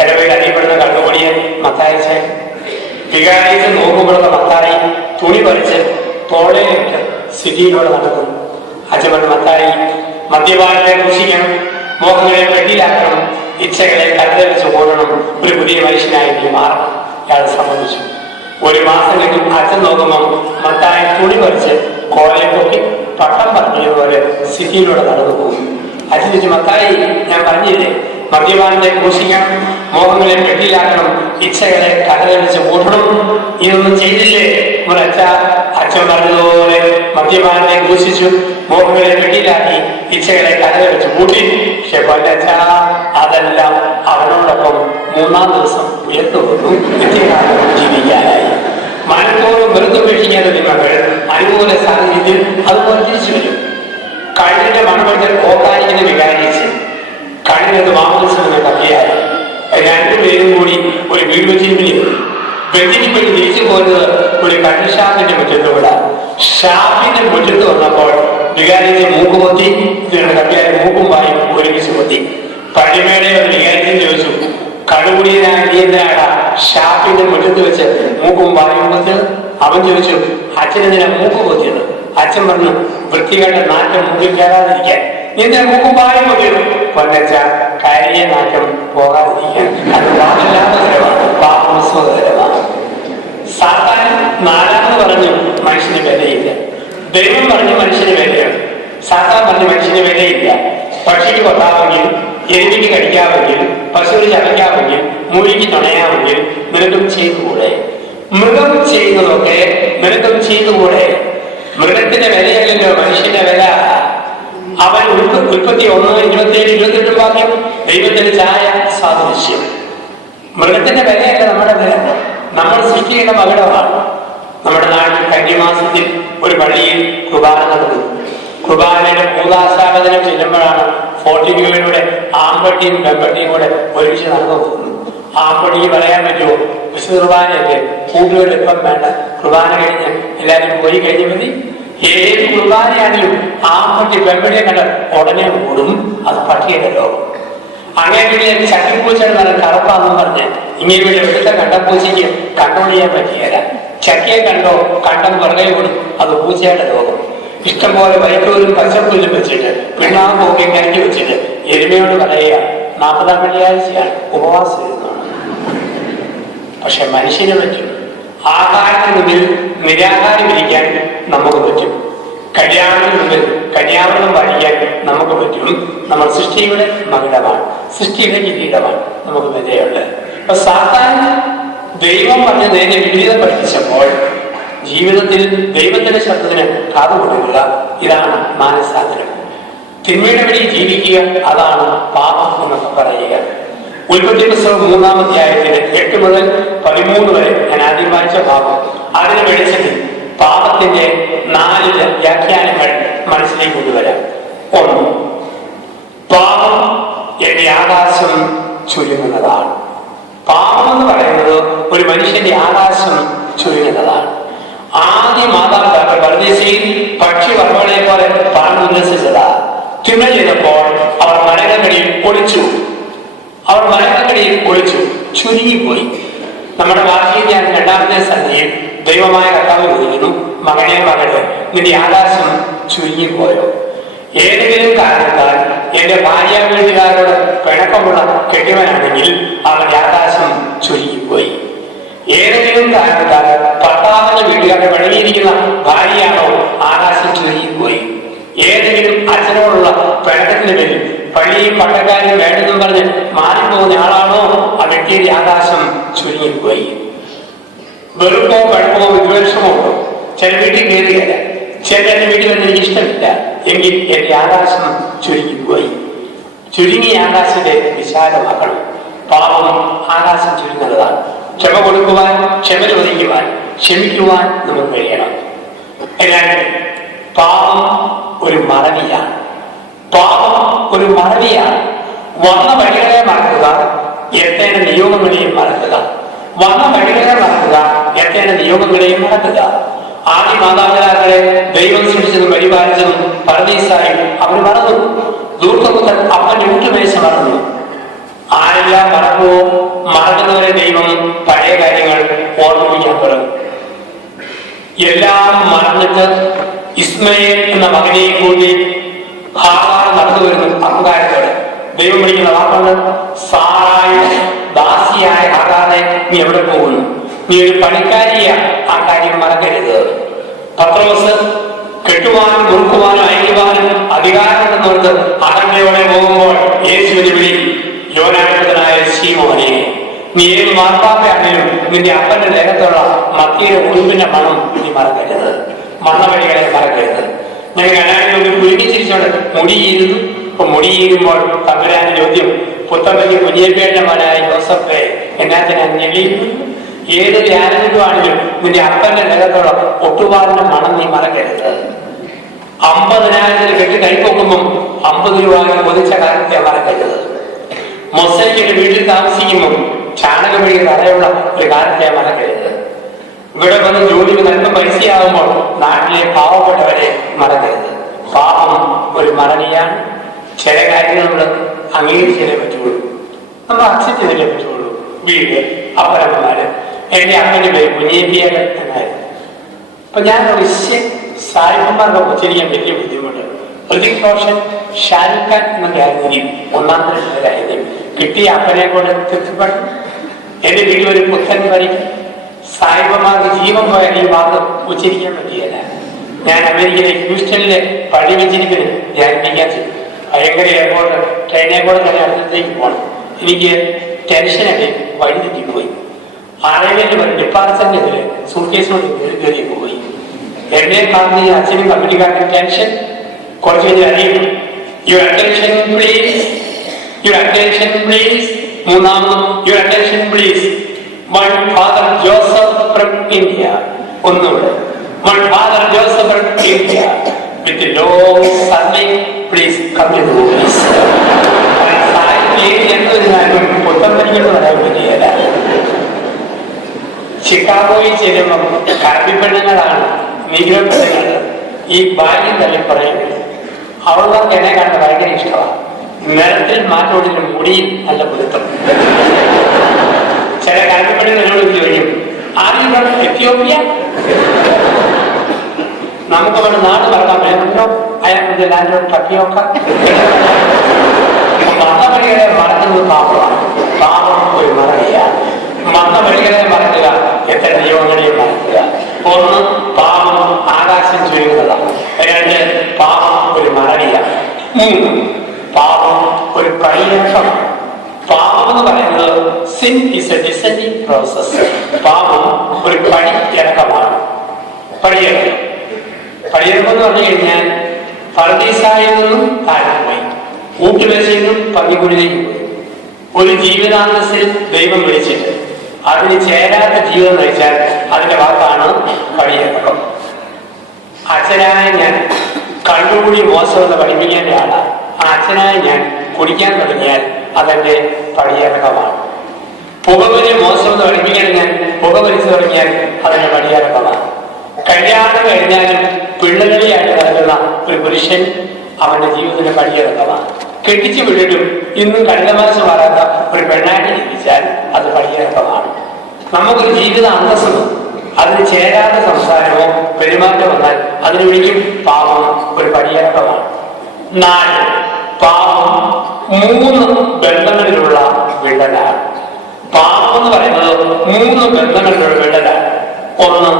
ഇടവേള അറിയപ്പെടുന്ന കണ്ടുപൊടിയ മത്തായിച്ച് വികാരിച്ച് നോക്കുമ്പോഴുള്ള മത്തായി തുണി പറിച്ച് തോളയിലിട്ട് സിറ്റിയിലൂടെ നടക്കുന്നു. അച്ഛൻ മത്തായി മദ്യപാനത്തെ സൂക്ഷിക്കണം, മോഹങ്ങളെ വെട്ടിയിലാക്കണം, ഇച്ഛകളെ കരുത വെച്ച് ഓടണം, ഒരു പുതിയ മനുഷ്യനായി മാറണം. ഇയാൾ സംബന്ധിച്ചു. 1 മാസം കഴിഞ്ഞ് അച്ഛൻ നോക്കുമ്പോൾ മത്തായി തുണി പറിച്ച് കോലയെ പൊക്കി പട്ടം പറഞ്ഞതുപോലെ സിറ്റിയിലൂടെ നടന്നു പോകും. അച്ഛൻ ചോദിച്ചു, മത്തായി ഞാൻ പറഞ്ഞില്ലേ മദ്യപാനത്തെ ഘോഷിക്കണം, മോഹങ്ങളെ പെട്ടിയിലാക്കണം, ഇച്ഛകളെ കഥകളിച്ച് ഓടണം. ഇതൊന്നും ചെയ്തില്ലേ ഒരച്ഛ? അച്ഛൻ പറഞ്ഞതുപോലെ മദ്യപാനത്തെ ഘോഷിച്ചു, മോഹങ്ങളെ പെട്ടിയിലാക്കി, ഇച്ഛകളെ കഥകളിച്ച് കൂട്ടി. പക്ഷെ പൊന്നച്ഛ, അതെല്ലാം അവനോടൊപ്പം 3-ാം ദിവസം ഉയർത്തു വന്നു, നിത്യകാലം ജീവിക്കാനായി. മനഃപൂർവ്വം വെറുത്തുപേക്ഷിക്കാത്ത നിയമങ്ങൾ അനുകൂല സാഹചര്യത്തിൽ അതുപോലെ തിരിച്ചു വരും. കഴിഞ്ഞ മണമത്തിൽ ഓക്കാനിക്കിനെ വികാരിച്ച് കഴിഞ്ഞത് മാമോത്സവനെ കത്തിയായി. രണ്ടുപേരും കൂടി ഒരു വീട് വെച്ചിരിപ്പിൽ തിരിച്ചു പോരുന്നത് ഒരു കള്ളി ഷാപ്പിന്റെ മുറ്റത്തുകൂടെ. ഷാപ്പിന്റെ മുറ്റത്ത് വന്നപ്പോൾ വികാരിച്ച് മൂക്കുപൊത്തി, കത്തിയായ മൂക്കും വായും ഒരുമിച്ച് പൊത്തി. പള്ളിമേടെ ഒരു വികാരിച്ച് ചോദിച്ചു, കടുകുടിയനായ നീ എന്തിനാണ് ഷാപ്പിന്റെ മുറ്റത്ത് വെച്ച് മൂക്കും വായും പൊത്തിയത്? അവൻ ചോദിച്ചു, അച്ഛനെന്തിനാ മൂക്ക് പൊത്തിയത്? അച്ഛൻ പറഞ്ഞു, വൃത്തികെട്ട നാറ്റം മൂക്കിൽ കയറാതിരിക്കാൻ. നീ എന്തിനാ മൂക്കും വായും പൊത്തിയത്? പൊന്നച്ച, കരിയ നാറ്റം പോകാതിരിക്കാൻ. അത് പാപലാഭകരമാണ്, പാപസ്വകരമാണ്. സാത്താൻ 4ാമത് പറഞ്ഞു മനുഷ്യന് വിലയില്ല. ദൈവം പറഞ്ഞു മനുഷ്യന് വിലയാണ്. സാത്താൻ പറഞ്ഞു മനുഷ്യന് വിലയില്ല. പക്ഷിക്ക് കൊട്ടാമെങ്കിൽ, എരുമിക്ക് കടിക്കാമെങ്കിൽ, പശുവിന് ചതയ്ക്കാമെങ്കിൽ, മൂലിക്ക് തുണയാമെങ്കിൽ നിനക്കും ചെയ്തുകൂടെ? മൃഗം ചെയ്യുന്നതൊക്കെ നിനക്കും ചെയ്തുകൂടെ? മൃഗത്തിന്റെ വിലയല്ലല്ലോ മനുഷ്യന്റെ വില. അവൻ ഉൽപ്പത്തി 1:27-28 വാക്യം ദൈവത്തിന്റെ ഛായ സാദൃശ്യം. മൃഗത്തിന്റെ വിലയല്ല നമ്മുടെ വില, നമ്മൾ സൃഷ്ടിയുടെ മകുടമാണ്. നമ്മുടെ നാട്ടിൽ കന്യമാസത്തിൽ ഒരു പള്ളിയിൽ കുർബാന നടന്നു. കുർബാനയുടെ ഭൂതാശാപനം ചെല്ലുമ്പോഴാണ് ഫോർട്ടിക്യൂയിലൂടെ ആമ്പട്ടിയും പെമ്പട്ടിയും കൂടെ ഒരുമിച്ച് നടന്നു പോകുന്നു. ആമ്പട്ടിക്ക് പറയാൻ പറ്റുമോ? വിശുദ്ധ കുർബാനയല്ലേ, കൂട്ടുകൾ ഇപ്പം വേണ്ട, കുർബാന കഴിഞ്ഞ് എല്ലാവരും പോയി കഴിഞ്ഞ് മതി. ഏത് കുർബാനയാണെങ്കിലും ആമ്പട്ടി പെമ്പട്ടിയെ കണ്ട ഉടനെ ഓടും. അത് പട്ടിയുടെ രോഗം. അങ്ങനെ ചക്കിപ്പൂച്ചയുടെ നല്ല കറുപ്പാന്നും പറഞ്ഞ് ഇങ്ങനെ ഇവിടെ എടുത്ത കണ്ടപ്പൂച്ചയ്ക്ക് കൺട്രോൾ ചെയ്യാൻ പറ്റിയല്ല. ചക്കയെ കണ്ടോ കണ്ടം പുറകെ ഓടും. അത് പൂച്ചയുടെ രോഗം. ഇഷ്ടംപോലെ വൈക്കോലും പച്ചപ്പുല്ലും വെച്ചിട്ട് പിണ്ണാമ്പൊക്കെ കരഞ്ഞു വെച്ചിട്ട് എരുമയോട് പറയുക 40-ാം വെള്ളിയാഴ്ചയാണ് ഉപവാസം ഇരുന്നതാണ്. പക്ഷെ മനുഷ്യന് പറ്റും. ആഹാരത്തിന് മുന്നിൽ നിരാഹാരം ഇരിക്കാൻ നമുക്ക് പറ്റും. കല്യാണത്തിന് മുന്നിൽ കന്യാവരണം വഹിക്കാൻ നമുക്ക് പറ്റും. നമ്മൾ സൃഷ്ടിയുടെ മകുടമാണ്, സൃഷ്ടിയുടെ കിരീടമാണ്, നമുക്ക് വിജയമുണ്ട്. അപ്പൊ സാത്താൻ ദൈവം പറഞ്ഞ നേരെ വിപരീതം പഠിപ്പിച്ചപ്പോൾ ജീവിതത്തിൽ ദൈവത്തിന്റെ ശബ്ദത്തിന് കാതുകൊടുക്കുക, ഇതാണ് മാനസാന്തരം. തിന്മയുടെ വഴി ജീവിക്കുക, അതാണ് പാപം എന്നൊക്കെ പറയുക. ഉൽപ്പത്തി പുസ്തകം 3-ാം അധ്യായത്തിന് 8 മുതൽ 13 വരെ ഞാൻ ആദ്യം വായിച്ച ഭാഗം. അതിന് വെളിച്ചത്തിൽ പാപത്തിന്റെ 4 വ്യാഖ്യാനങ്ങൾ മനസ്സിലേക്ക് കൊണ്ടുവരാം. 1, പാപം എന്റെ ആകാശം ചുരുങ്ങുന്നതാണ്. പാപം എന്ന് പറയുന്നത് ഒരു മനുഷ്യന്റെ ആകാശം ചുരുങ്ങുന്നതാണ്. ആദ്യ മാതാപിതാക്കൾ പരദേശിയിൽ പക്ഷി വർമ്മകളെ പോലെ പാർന്ന് ഉല്ലസിച്ചതാ. തിന്മ ചെയ്തപ്പോൾ അവർ മരങ്ങൾക്കടിയിൽ ഒളിച്ചു, ചുരുങ്ങിപ്പോയി. നമ്മുടെ ഭാഷയിൽ ഞാൻ 2-ാമത്തെ സംഖ്യയിൽ ദൈവമായ കർത്താവ് ചോദിക്കുന്നു, മകനെ മകളെ, നിന്റെ ആകാശം ചുരുങ്ങിപ്പോയോ? ഏതെങ്കിലും കാരണത്താൽ എന്റെ ഭാര്യ വീട്ടുകാരോട് പിണക്കമുള്ള കെട്ടിയവനാണെങ്കിൽ അവന്റെ ആകാശം ചുരുങ്ങിപ്പോയി. ഏതെങ്കിലും കാരണത്താൽ ഭർത്താവിന്റെ വീട്ടുകാരുടെ പിണങ്ങിയിരിക്കുന്ന ഭാര്യയാണോ ആകാശം ചുരുങ്ങിപ്പോയി. ഏതെങ്കിലും അച്ഛനോടുള്ള പിണക്കത്തിന് പേരിൽ പള്ളിയും പട്ടക്കാരും വേണ്ടെന്നും പറഞ്ഞ് മാറിപ്പോകുന്ന ആളാണോ ആ വ്യക്തിയുടെ ആകാശം ചുരുങ്ങിപ്പോയി. വെറുപ്പോ പിണക്കമോ വിദ്വേഷമോ ഉണ്ടോ? ചില വീട്ടിൽ കയറുകയല്ല, ചില എന്റെ വീട്ടിൽ വന്ന് എനിക്ക് ഇഷ്ടമില്ല എങ്കിൽ എന്റെ ആകാശം ചുരുങ്ങിപ്പോയി. ചുരുങ്ങിയ ആകാശത്തെ വിശാലമാക്കണം. പാപം ആകാശം ചുരുങ്ങുന്നതാണ്. ക്ഷമ കൊടുക്കുവാൻ, ക്ഷമ ചോദിക്കുവാൻ, ക്ഷമിക്കുവാൻ നമുക്ക് കഴിയണം. എന്നാൽ പാപം ഒരു മറവിയാണ്. വന്ന വഴികളെ മറക്കുക, എത്തേണ്ട നിയോഗങ്ങളെയും മറക്കുക. എത്തേണ്ട നിയോഗങ്ങളെയും മറക്കുക. ആദ്യ മാതാപിതാക്കളെ ദൈവം സൃഷ്ടിച്ചതും പരിപാലിച്ചതും പരദീസായും അവർ മറന്നു. ദൂർത്തപുത്രൻ അപ്പന്റെ ഊട്ടുമേശ മറന്നു. ആരെല്ലാം മറക്കുവോ മറക്കുന്നവരെ ദൈവം പഴയ കാര്യങ്ങൾ ഓർമ്മിപ്പിക്കാൻ തുടങ്ങും. എല്ലാം മറന്നിട്ട് ഇസ്മയേൽ എന്ന മകനെയും കൂട്ടി ഹാഗാർ നടന്നു വരുന്നു. അഹങ്കാരത്തോടെ ദൈവം വിളിക്കുന്ന വാക്കുണ്ട്, സാറായി ദാസിയായ ഹാഗാറെ, നീ എവിടെ പോകുന്നു? നീ ഒരു പണിക്കാരിയ, ആ കാര്യം മറക്കരുത്. പത്രോസ് കെട്ടുവാനും മുറുക്കുവാനും അയക്കുവാനും അധികാരമുണ്ടെന്നോർത്ത് അകന്നയോടെ പോകുമ്പോൾ യേശുവിനെ വിളി. യോനാപുത്രനായ ശീമോനെ, നീ ഏത് മാർപ്പാപ്പയാണെങ്കിലും നിന്റെ അപ്പന്റെ ദേഹത്തുള്ള മത്തിയുടെ ഉടുപ്പിന്റെ മണം നീ മറക്കരുത്, മണ്ണവഴികളെ മറക്കരുത്. ഞാൻ കനാലിൽ കുലുങ്ങിച്ചിരിച്ചോണ്ട് മുടിയിരുന്നു. ഇപ്പൊ മുടിയിരുമ്പോൾ തമ്പുരാന്റെ ചോദ്യം, പുത്തമ്പയ്ക്ക് കുഞ്ഞിയപ്പേന്റെ മകനായ ജോസഫെ എന്നാത്തിനാ ഞെളിയുന്നു? ഏത് ധ്യാനത്തിലുമാണെങ്കിലും നിന്റെ അപ്പന്റെ ദേഹത്തുള്ള ഒട്ടുപാടിന്റെ മണം നീ മറക്കരുത്. 50,000 കെട്ടി കൈപ്പൊക്കുമ്പം 50 രൂപ കൊതിച്ച കാലത്തെ മറക്കരുത്. മൊസൈക്കിന്റെ വീട്ടിൽ താമസിക്കുമ്പം ചാണകം വഴി തറയുള്ള ഒരു കാലത്തെ മറക്കരുത്. ഇവിടെ വന്ന് ജോലിക്ക് നല്ല പൈസയാകുമ്പോൾ നാട്ടിലെ പാവപ്പെട്ടവരെ മറക്കരുത്. പാപം ഒരു മറണിയാണ്. ചില കാര്യങ്ങൾ നമ്മൾ അംഗീകരിച്ചേ പറ്റുള്ളൂ, നമ്മൾ അക്സെപ്റ്റ് ചെയ്തേ പറ്റുള്ളൂ. വീട്, അപ്പനമ്മമാര്, എന്റെ അപ്പന്റെ പേര് കുഞ്ഞേപ്പിയാല് എന്നായിരുന്നു. അപ്പൊ ഞാൻ സായിപ്പന്മാരുടെ ഉച്ചരിക്കാൻ വലിയ ബുദ്ധിമുട്ട്. ഹൃതിക് റോഷൻ, ഷാരൂഖ് ഖാൻ എന്നൊക്കെ ആയിരുന്നെങ്കിൽ ഒന്നാം തരത്തിലായിരുന്നു. കിട്ടിയ അപ്പനെ കൊണ്ട് തൃപ്തിപ്പെട്ടു. എന്റെ വീട്ടിൽ ഒരു പുത്തൻ വരിക്കും. സായിപ്പന്മാർക്ക് ജീവൻ പോയാൽ ഈ വാക്ക് ഉച്ചരിക്കാൻ പറ്റിയല്ല. ഞാൻ അമേരിക്കയിലെ ഹ്യൂസ്റ്റണിലെ പള്ളി വെച്ചിരിക്കുന്നു ധ്യാനിപ്പിക്കാൻ ചെയ്തു. ഭയങ്കര എയർപോർട്ട്, ട്രെയിൻ എയർപോർട്ട് തന്നെ അടുത്തേക്ക് പോകണം. എനിക്ക് ടെൻഷനൊക്കെ വഴി പോയി. ആറേഴ് ഡിപ്പാർട്ട്മെന്റിനെതിരെ സൂട്ട്കേസിനോട് കയറി പോയി. എന്നെ കാണുന്ന ഈ അച്ഛനും കമ്പനിക്കാരനും ടെൻഷൻ. കുറച്ച് കഴിഞ്ഞ് അറിയും, your attention please, your attention please. മൂന്നാമതും your attention please. My father Joseph from India. ഒന്നുകൂടെ, my father Joseph from India with a long surname, please come to the office. പുത്തമ്പരിക്കെന്ന് പറയാൻ പറ്റിയല്ല. ചിക്കാഗോയിൽ ചെല്ലുമ്പം കറബിപ്പെണ്ണുങ്ങളാണ്, നീഗ്രോ പെണ്ണുങ്ങൾ ഈ ബാല്യം തള്ളി പറയുന്നത്. അവൾക്ക് എന്നെ കാണാൻ ഭയങ്കര ഇഷ്ടമാണ്. നിറത്തിൽ മാറ്റോടിന്റെ മുടിയിൽ നല്ല പൊരുത്തം. ചില കറബിപ്പെണ്ണുകൾ എന്നോട് ചോദിക്കും, ആദ്യം എത്യോപ്യ. നമുക്ക് അവിടെ നാട് മറക്കാൻ പറ്റുമോ? അയാൾക്ക് ലാൻഡ് ടപ്പിയൊക്കെ മതവഴികളെ മറക്കുന്നത് പാപമാണ്. പാപം ഒരു മറവിയാണ്. മതവഴികളെ മറക്കുക എത്ര നിയമങ്ങളെയും മറക്കുക. ഒന്ന്, പാപം ആകാശം ചുരുങ്ങുന്നതാണ്. 2, പാപം ഒരു മറവിയാണ്. 3, പാപം ഒരു പഴിയിറക്കമാണ്. പാപം എന്ന് പറയുന്നത് sin is a descending process. പാപം ഒരു പഴി ഇറക്കമാണ്. പഴിയിറക്കം എന്ന് പറഞ്ഞു കഴിഞ്ഞാൽ പർദീസായിൽ നിന്നും താഴെ പോയി, ഊട്ടുമേശയിൽ നിന്നും പന്നിക്കുഴിയിലേക്ക് പോയി. ഒരു ജീവിതാന്തസ്സിൽ ദൈവം വിളിച്ചിട്ട് അതിന് ചേരാത്ത ജീവിതം നയിച്ചാൽ അതിന്റെ വാക്കാണ് പഴിയിറക്കം. അച്ഛനായ ഞാൻ കള്ളുകൂടി മോശമെന്ന് പഠിപ്പിക്കേണ്ട ആളാണ്. ആ അച്ഛനായ ഞാൻ കുടിക്കാൻ തുടങ്ങിയാൽ അതെന്റെ പടിയിറക്കമാണ്. പുകവലി മോശമെന്ന് പഠിപ്പിക്കാൻ ഞാൻ പുക വലിച്ചു തുടങ്ങിയാൽ അതിന്റെ പടിയിറക്കമാണ്. കല്യാണം കഴിഞ്ഞാലും പിള്ളകളിയായിട്ട് നടക്കുന്ന ഒരു പുരുഷൻ അവന്റെ ജീവിതത്തിന്റെ പടിയിറക്കമാണ്. കെട്ടിച്ചു വിട്ടിട്ടും ഇന്നും കഠിനമാസം മാറാത്ത ഒരു പെണ്ണായിട്ട് ജീവിച്ചാൽ അത് പടിയിറക്കമാണ്. നമുക്കൊരു ജീവിത അന്തസ്സും അതിന് ചേരാത്ത സംസാരമോ പെരുമാറ്റം വന്നാൽ അതിന് വിളിക്കും പാപം ഒരു പടിയിറക്കമാണ്. 4, പാപം 3 ബന്ധങ്ങളിലുള്ള വിള്ളലാണ്. പാപം എന്ന് പറയുന്നത് 3 ബന്ധങ്ങളിലുള്ള വിള്ളലാണ്. 1,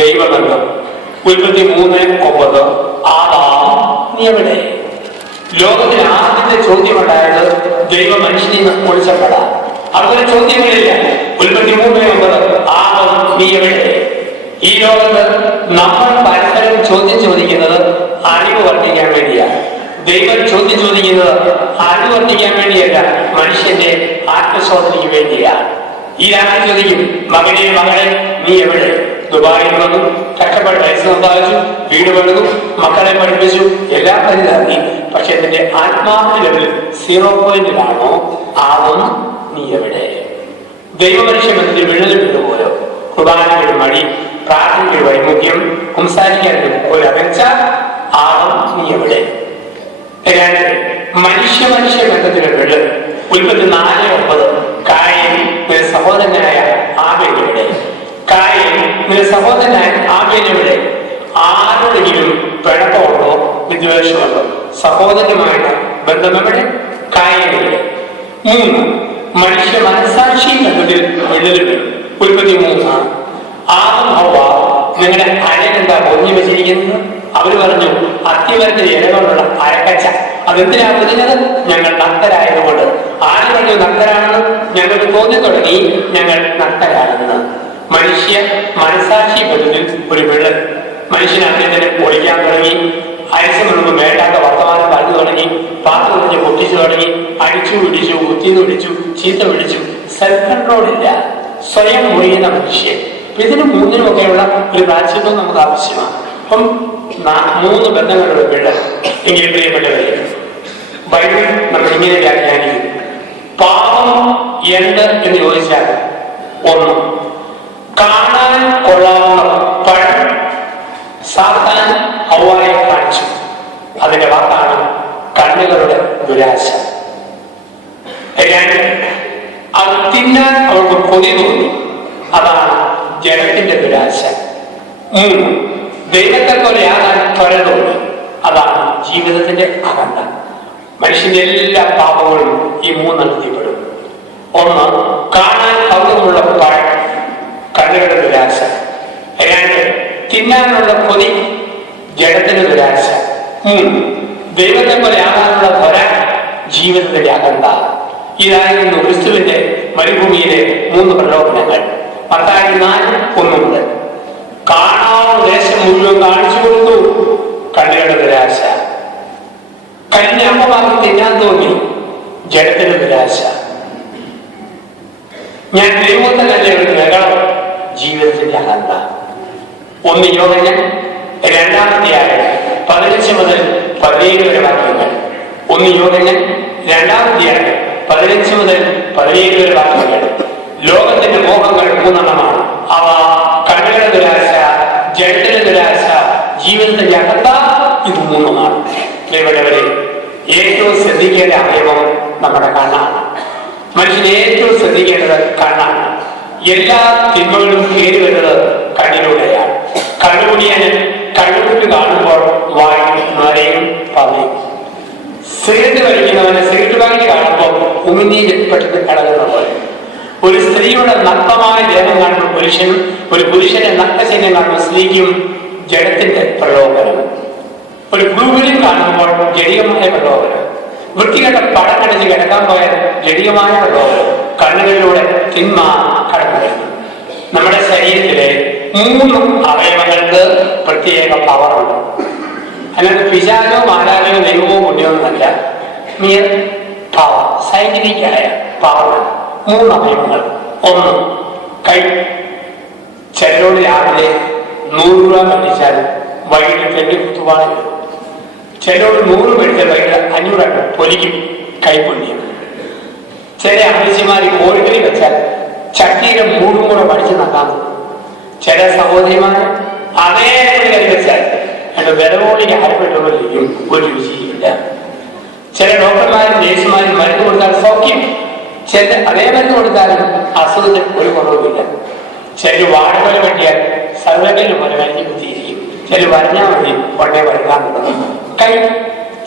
ദൈവബന്ധം. ഉൽപ്പത്തി 3:9 ആദാം നീ എവിടെ? ലോകത്തിന് ആദ്യത്തെ ചോദ്യമുണ്ടായത് ദൈവ മനുഷ്യനെ ഒളിച്ചപ്പെടാം. അതുപോലെ ചോദ്യങ്ങളില്ല. ഉൽപ്പത്തി 3:9 ആദാം നീ എവിടെ? ഈ ലോകത്ത് നമ്മൾ പരസ്പരം ചോദിക്കുന്നത് അറിവ് വർദ്ധിക്കാൻ വേണ്ടിയാണ്. ദൈവം ചോദിക്കുന്നത് അറിവ് വർദ്ധിക്കാൻ വേണ്ടിയല്ല, മനുഷ്യന്റെ ആത്മശോധനയ്ക്ക് വേണ്ടിയാണ്. ഈ രാത്രി ചോദിക്കും, മകനെ മകളെ നീ എവിടെ? ദുബായിൽ വന്നു, കഷ്ടപ്പെട്ട് പൈസ സമ്പാദിച്ചു, വീട് പണിതു, മക്കളെ പഠിപ്പിച്ചു, എല്ലാം വലുതാക്കി. പക്ഷെ ഇതിന്റെ ആത്മാവിന്റെ ലെവലിൽ 0 ആവും നീ എവിടെ? ദൈവമനുഷ്യ ബന്ധത്തിൽ വിള്ളൽ വീടുപോലോ, കുർബാനയ്ക്കൊരു മടി, പ്രാർത്ഥനയ്ക്കൊരു വൈമുഖ്യം, സംസാരിക്കാൻ ഒരു അകൽച്ച, ആവും നീ എവിടെ? 2, മനുഷ്യ ബന്ധത്തിലൊരു വിള്ളൽ. ഉൽപ്പത്തി 4:9 കായൻ നിന്റെ സഹോദരനായ ആബേൽ എവിടെ? കായൻ നിന്റെ സഹോദരനായ ആബേൽ എവിടെ? ആരോടെങ്കിലും പിണക്കമുണ്ടോ വിദ്വേഷമുണ്ടോ? സഹോദരനുമായിട്ട് ബന്ധം എവിടെ? കായൻ എവിടെ? 3, മനുഷ്യ മനസാക്ഷി ബന്ധത്തിൽ വിള്ളലുകൾ. ഉൽപ്പത്തി 3 ആദം ഹവ്വ നിങ്ങളുടെ അരനെന്താ പൊഞ്ഞു വെച്ചിരിക്കുന്നത്? അവര് പറഞ്ഞു, അത്തിമരത്തിന്റെ ഇല കൊണ്ടുള്ള അരക്കച്ച. അതെന്തിനാ പൊതിഞ്ഞത്? ഞങ്ങൾ നഗ്നരായതുകൊണ്ട്. ആര് പറഞ്ഞു നഗ്നരാണെന്ന്? ഞങ്ങൾക്ക് തോന്നി തുടങ്ങി ഞങ്ങൾ നഗ്നരാണെന്ന്. മനുഷ്യ മനസാക്ഷി ബന്ധത്തിൽ ഒരു വിള്ളൽ മനുഷ്യൻ അദ്ദേഹത്തിന് ഒളിക്കാൻ തുടങ്ങി. അയച്ചമൊന്നും വേണ്ടാത്ത വർത്തമാനം പറഞ്ഞു തുടങ്ങി, പാത്രം കുറിച്ച് പൊട്ടിച്ചു തുടങ്ങി, അടിച്ചു പിടിച്ചു, കുത്തിന്ന് പിടിച്ചു, ചീത്ത പിടിച്ചു. സെൽഫ് കൺട്രോൾ ഇല്ല, സ്വയം മുറിയുന്ന മനുഷ്യൻ. ഇതിന് മൂന്നിനുമൊക്കെയുള്ള ഒരു പ്രാചീനവും നമുക്ക് ആവശ്യമാണ്. അപ്പം 3 ബന്ധങ്ങളുടെ വിള്ളൽ. എങ്കിൽ പ്രിയപ്പെട്ടവരെ, ബൈബിൾ നമ്മൾ ഇങ്ങനെ വ്യാഖ്യാനിക്കും. പാപം എന്ത് എന്ന് ചോദിച്ചാൽ, 1, കാണാൻ കൊള്ളാവുന്ന പഴം സാത്താൻ ഹവ്വായെ കാണിച്ചു. അതിന്റെ വാക്കാണ് കണ്ണുകളുടെ ദുരാശ. 2, അത് തിന്നാൻ അവൾക്ക് കൊതി തോന്നി. അതാണ് ജനത്തിന്റെ ദുരാശ. 3, ദൈവത്തെ പോലെയാകാൻ ത്വര തോന്നി. അതാണ് ജീവിതത്തിന്റെ അകന്ത. മനുഷ്യന്റെ എല്ലാ പാപങ്ങളും ഈ 3 എത്തിപ്പെടും. 1, കാണാൻ കൗതുകമുള്ള പഴം, കണ്ണുകളുടെ ദുരാശ. 2, തിന്നാനുള്ള കൊതി, ജഡത്തിന്റെ ദുരാശ. 3, ദൈവത്തെ പോലെ ആകാനുള്ള ത്വര, ജീവിതത്തിന്റെ അകന്ത. ഇതായിരുന്നു ക്രിസ്തുവിന്റെ മരുഭൂമിയിലെ 3 പ്രലോഭനങ്ങൾ. മത്തായി 4:1 മുതൽ കാണാവുന്ന ദേശം മുഴുവൻ കാണിച്ചു കൊടുത്തു, കണ്ണുകളുടെ നിരാശ. കല്ലിനെ അമ്മമാർക്ക് തിന്നാൻ തോന്നി, ജഡത്തിന്റെ നിരാശ. ഞാൻ ദൈവത്തല്ലേ ഒരു നഗരം, ജീവിതത്തിന്റെ അകന്ത. 1 യോഹന്നാൻ 2-ാം 15 മുതൽ 17 വരെ വാക്യങ്ങൾ. 1 യോഹന്നാൻ 2-ാം 15 മുതൽ 17 വരെ വാക്യങ്ങൾ. ലോകത്തിന്റെ മോഹങ്ങൾ 3 അവ കണ്ണുകളുടെ ദുരാശ, ജഡത്തിന്റെ ദുരാശ, ജീവിതത്തിന്റെ അകന്ത. ഇത് 3 പ്രിയപ്പെട്ടവരെ, ഏറ്റവും ശ്രദ്ധിക്കേണ്ട അവയവം നമ്മുടെ കണ്ണാണ്. മനുഷ്യന് ഏറ്റവും ശ്രദ്ധിക്കേണ്ടത് കണ്ണാണ്. എല്ലാ തിന്മകളും കയറി വരുന്നത് കണ്ണിലൂടെയാണ്. കണ്ണുകൂടിയാൽ കണ്ണുകൂട്ടി കാണുമ്പോൾ വായി നിറയും പറയും. സിഗരറ്റ് വലിക്കുന്നവന് സിഗരറ്റ് വാങ്ങി കാണുമ്പോൾ ഉമിനീര് പെട്ടെന്ന് കടകുന്ന പോലെ. ഒരു സ്ത്രീയുടെ നഗ്നമായ ദേഹം കാണുമ്പോൾ പുരുഷനും, ഒരു പുരുഷന്റെ നഗ്നശരീരം കാണുമ്പോൾ സ്ത്രീക്കും ജഡത്തിന്റെ പ്രലോഭനം. ഒരു ബ്ലൂബിലും കാണുമ്പോൾ ജടികമായ പ്രലോഭനം. വൃത്തികെട്ട പടം കടിച്ച് കിടക്കാൻ പോയാൽ ജടികമായ പ്രലോഭനം. കണ്ണുകളിലൂടെ തിന്മ കടന്നു വരുന്നു. നമ്മുടെ ശരീരത്തിലെ 3 അവയവങ്ങൾക്ക് പ്രത്യേക പവറുണ്ട്. അല്ലാതെ പിശാചോ മാലാകയോ ദൈവമോ പുണ്യമൊന്നുമല്ല. മിയർ പവർ, സയന്റിഫിക്കായ പവറാണ്. 3 അവയവങ്ങൾ. 1, കൈ. ചിലരോട് രാവിലെ 100 രൂപ മേടിച്ചാൽ വൈകിട്ട് 2 കുത്തുവാള. ചിലരോട് 100 മേടിച്ചാൽ വൈകിട്ട് 500 പൊലിക്കും, കൈപ്പുണ്യം. ചില അമ്മച്ചിമാർ കോഴിക്കറി വെച്ചാൽ ചട്ടിയുടെ 3 കൂടെ പഠിച്ച് നക്കാൻ. ചില സഹോദരിമാർ അതേ കറി വെച്ചാൽ എന്റെ വിലകോടിക്ക് ആരപ്പെട്ടുകൊണ്ടിരിക്കും, ഒരു രുചിയില്ല. ചില ഡോക്ടർമാരും നേഴ്സുമാരും മരുന്ന് കൊടുത്താൽ സൗഖ്യം, ചില അതേ മരുന്ന് കൊടുത്താലും അസുഖത്തിന് ഒരു കുറവുമില്ല. ചില വാഴ വെട്ടിയാൽ സർവകല്ല് പോലെ വലിഞ്ഞു കുത്തിയിരിക്കും. ചില വരഞ്ഞാൽ മതി ഉടനെ വരുത്താൻ തുടങ്ങും. കൈ.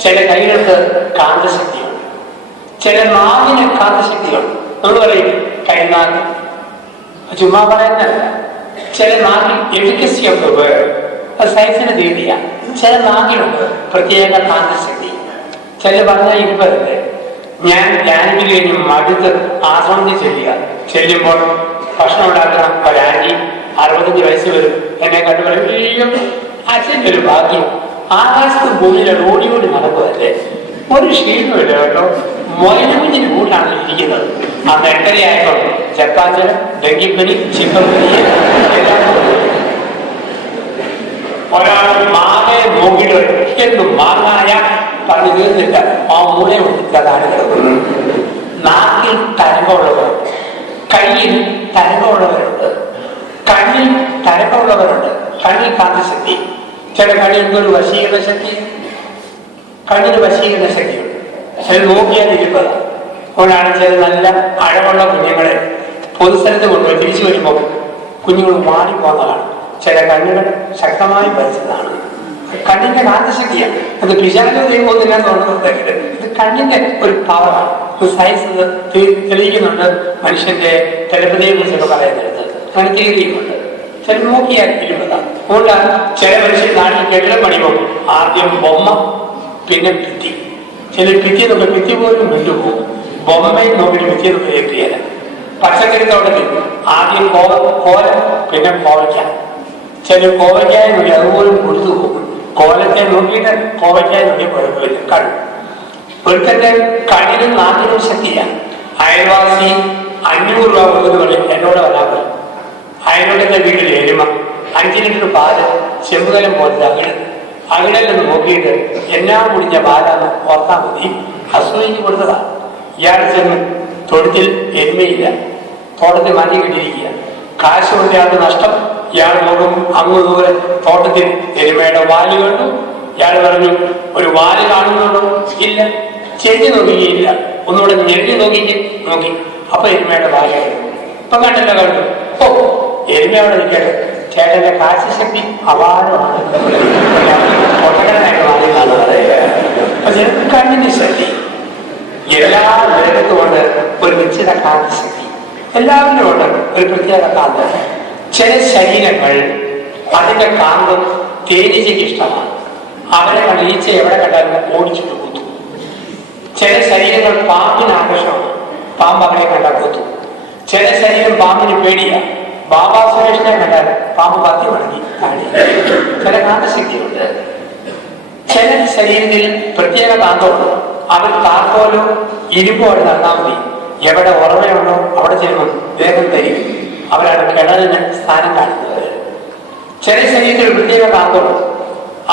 ചില കൈകൾക്ക് കാന്തശക്തിയുണ്ട്, ചില നാവിന് കാന്തശക്തിയുണ്ട്. നമ്മൾ പറയും കൈനാഗ്, ചുമ്മാ പറയുന്നതല്ല. ചില നാഗിൽ എഫിക്കസി ഓഫ് ദ വേർഡ്, അത് സയൻസിന്റെ രീതിയാണ്. ചില നാഗിലുണ്ട് പ്രത്യേക കാന്തശക്തി. ചില പറഞ്ഞാൽ ഇരുപതല്ലേ. ഞാൻ ധ്യാനത്തിൽ കഴിഞ്ഞ് മടുത്ത് ആശ്രമത്തിൽ ചെല്ലുമ്പോൾ ഭക്ഷണം ഉണ്ടാക്കണം. ഒരാൻറ്റി 65 വയസ്സ് വരും, എന്നെ കണ്ടു പറയും, അച്ഛൻ്റെ ഒരു ഭാഗ്യം, ആകാശത്ത് ഭൂമിയിലെ റോഡിയോട് നടക്കുമല്ലേ, ഒരു ക്ഷീണമില്ല കേട്ടോ, മൊയിലുകുഞ്ഞിന് കൂട്ടാണ് ഇരിക്കുന്നത്. അന്ന് 8:30 ജപ്പാഞ്ചര, ഡെങ്കിപ്പനി, ചിക്കൻ പനി എല്ലാം. ഒരാൾ മാങ്ങയെ നോക്കിയിട്ട് എന്നും മാങ്ങായ പറഞ്ഞു തീർന്നില്ല, ആ മൂലം കൊടുക്കാതാണ് കിടക്കുന്നത്. നാക്കിൽ തരംഗമുള്ളവരുണ്ട്, കയ്യിൽ തരംഗമുള്ളവരുണ്ട്, കണ്ണിൽ തരംഗമുള്ളവരുണ്ട്. കണ്ണിൽ കാന്തശക്തി. ചില കണ്ണിൽ ഒരു വശീകരണ ശക്തി, കണ്ണിന് വശീകരണ ശക്തിയുണ്ട്. ചില നോക്കിയാൽ ഇരിപ്പത്. അതുകൊണ്ടാണ് ചില നല്ല അഴവുള്ള കുഞ്ഞുങ്ങളെ പൊതുസ്ഥലത്ത് കൊണ്ടുപോയി തിരിച്ചു വരുമ്പോൾ കുഞ്ഞുങ്ങൾ മാറിപ്പോകുന്നതാണ്. ചില കണ്ണുകൾ ശക്തമായി പരിച്ചതാണ്. കണ്ണിന്റെ കാന്തശക്തിയാണ്. അത് പിശാചോ ദൈവമൊന്നില്ല തോന്നുന്നുണ്ടെങ്കിൽ ഇത് കണ്ണിന്റെ ഒരു പവറാണ്. സയൻസ് തെളിയിക്കുന്നുണ്ട്. മനുഷ്യന്റെ തെലപ്പതിയെ കുറിച്ചൊക്കെ പറയുന്നത് അങ്ങനെ തിരിയുന്നുണ്ട്. ചില നോക്കിയാൽ ഇരുപതാണ്. അതുകൊണ്ടാണ് ചില മനുഷ്യർ നാട്ടിൽ കെട്ടിടം പണിയുമ്പോൾ ആദ്യം ബൊമ്മ, പിന്നെ ഭിത്തി. ചില ഭിത്തി പോലും വിട്ടുപോകും. ബൊമ്മയിൽ നോക്കിയിട്ട് ഭിത്തി ഏറ്റിയല്ല. പച്ചക്കറി തോട്ടത്തിൽ ആദ്യം കോലം, പിന്നെ കോവയ്ക്ക. ചില കോവയ്ക്കായ നോക്കി അതുപോലും കൊടുത്തു പോകും. കോലത്തെ നോക്കിയിട്ട് കോവയ്ക്കായ നോക്കി കുഴപ്പമില്ല. കണ്ണു ഒരുത്തന്റെ കണ്ണിനും നാട്ടിനും ശക്തിയാണ്. അയൽവാസി 500 രൂപ കൊടുക്കുന്ന പോലെ എന്നോട് വരാൻ പറയും. അയൽവക്കത്തെ വീട്ടിൽ എരുമ 5 ലിറ്റർ പാല് ചെമ്പുകലം പോലത്തെ അകിടല്ലെന്ന് നോക്കിയിട്ട് എന്നാ കുടിച്ച പാലാന്ന് ഓർത്താൽ മതി. അസൂയിക്ക് കൊടുത്തതാണ്. ഇയാൾ ചെന്ന് തൊഴുത്തിൽ എരുമയില്ല, തോട്ടത്തിൽ മാറ്റി കിട്ടിയിരിക്കുക. കാശ് കൊടുത്തയാൾക്ക് നഷ്ടം. ഇയാൾ നോക്കും, അങ്ങ് ദൂരെ തോട്ടത്തിൽ എരുമയുടെ വാല് കണ്ടു. ഇയാൾ പറഞ്ഞു, ഒരു വാല് കാണുന്നുണ്ടോ? ഇല്ല. ചെരിഞ്ഞ് നോക്കിയില്ല. ഒന്നുകൂടെ ഞെരിഞ്ഞ് നോക്കി. അപ്പൊ എരുമയുടെ വാല് ഇപ്പം കണ്ടല്ലോ, കണ്ടു. ഓ, എരുമയോടെ നിൽക്കട്ടെ, ചേട്ടന്റെ കാശശക്തി അപാരമാണ്. ഒട്ടകനായിട്ട് മാറിയെന്നാണ് പറയുക. പക്ഷെ കണ്ണിന് ശക്തി എല്ലാ നിരക്കത്തും കൊണ്ട് ഒരു നിശ്ചിത കാന്തശക്തി എല്ലാവരിലും ഉണ്ട്. ഒരു പ്രത്യേക കാന്തം. ചില ശരീരങ്ങൾ അതിന്റെ കാന്തം തേനീച്ചയ്ക്ക് ഇഷ്ടമാണ്. അവരെ കണ്ട് ഈച്ച എവിടെ കണ്ടാലും ഓടിച്ചിട്ട് കുത്തു. ചില ശരീരങ്ങൾ പാമ്പിന് ആകർഷമാണ്. പാമ്പ് അവരെ കണ്ടാൽ കുത്തു. ചില ശരീരം പാമ്പിന് പേടിയാണ്. ബാബാ സുരേഷിനെ കണ്ടാൽ പാമ്പ് പത്തി മടങ്ങി താഴെ. ചില കാന്തശക്തിയുണ്ട്. ചില ശരീരത്തിൽ പ്രത്യേക കാന്തമുണ്ട്. അവർ താക്കോലോ ഇരുമ്പോ അവിടെ നടന്നാൽ മതി. എവിടെ ഉറവയുണ്ടോ അവിടെ ചെല്ലുമ്പോൾ വേഗം തരും. അവരാണ് കിണറിന് സ്ഥാനം കാണിക്കുന്നത്. ചില ശരീരത്തിൽ പ്രത്യേക കാന്തമുണ്ട്.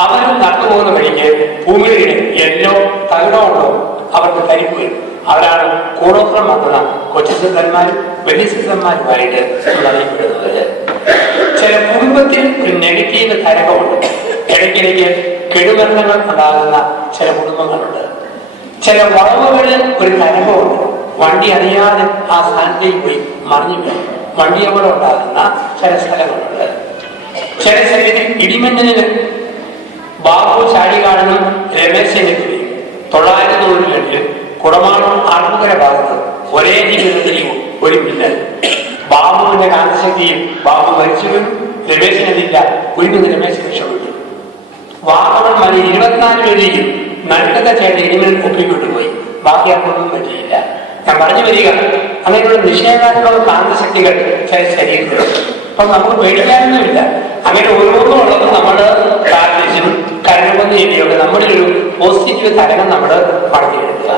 അവർ നടന്നുപോകുന്ന വഴിക്ക് ഭൂമിയുടെ എല്ലോ തകിടോ ഉണ്ടോ അവർക്ക് തരിപ്പ് വരും. അവരാണ് കൂടോത്രം വന്ന കൊച്ചു സിദ്ധന്മാരും വലിയ സിദ്ധന്മാരുമായിട്ട് അറിയപ്പെടുന്നത്. ചില കുടുംബത്തിൽ ഒരു നെഗറ്റീവ് തരംഗമുണ്ട്. ഇടയ്ക്കിടയ്ക്ക് കെടുമരണങ്ങൾ ഉണ്ടാകുന്ന ചില കുടുംബങ്ങളുണ്ട്. ചില വളവുകളിൽ ഒരു തരംഗമുണ്ട്. വണ്ടി അറിയാതെ ആ സ്ഥാനത്തേക്ക് പോയി മറിഞ്ഞു വീഴും. വണ്ടി അപകടം ഉണ്ടാകുന്ന ചില സ്ഥലങ്ങളുണ്ട്. ചില ശരീരത്തിൽ ഇടിമിന്നലിന് ബാബു ചാടി കാണുന്ന രമേശനെ 902 കുടമാണം ആൾക്കുകര ഭാഗത്ത് ഒരേ ജീവിതത്തിൽ ഒരു മിന്നൽ. ബാബുവിന്റെ കാന്തശക്തിയിൽ ബാബു മരിച്ചു വീണു. രമേശനെതില്ല. ഒരിക്കലും രമേശൻ രക്ഷപ്പെട്ടു. വാഗമൺ മല 24 പേരെയും നടുക്കത്തെ ചേട്ടൻ ഇടിമിന്നൽ ഒപ്പിക്കൊണ്ടുപോയി. ബാക്കി ആർക്കൊന്നും പറ്റിയില്ല. ഞാൻ പറഞ്ഞു വരിക, അങ്ങനെയുള്ള നിഷേധാത്മക കാന്തശക്തികൾ ചില ശരീരത്തിലുണ്ട്. അപ്പൊ നമുക്ക് പേടിക്കാനൊന്നുമില്ല. അങ്ങനെ ഓരോന്നും ഉള്ളത് നമ്മുടെ പ്രാർത്ഥിച്ചും കരുണുമെന്ന് രീതിയൊക്കെ നമ്മുടെ ഒരു പോസിറ്റീവ് തരംഗം നമ്മൾ വളർത്തിയെടുക്കുക.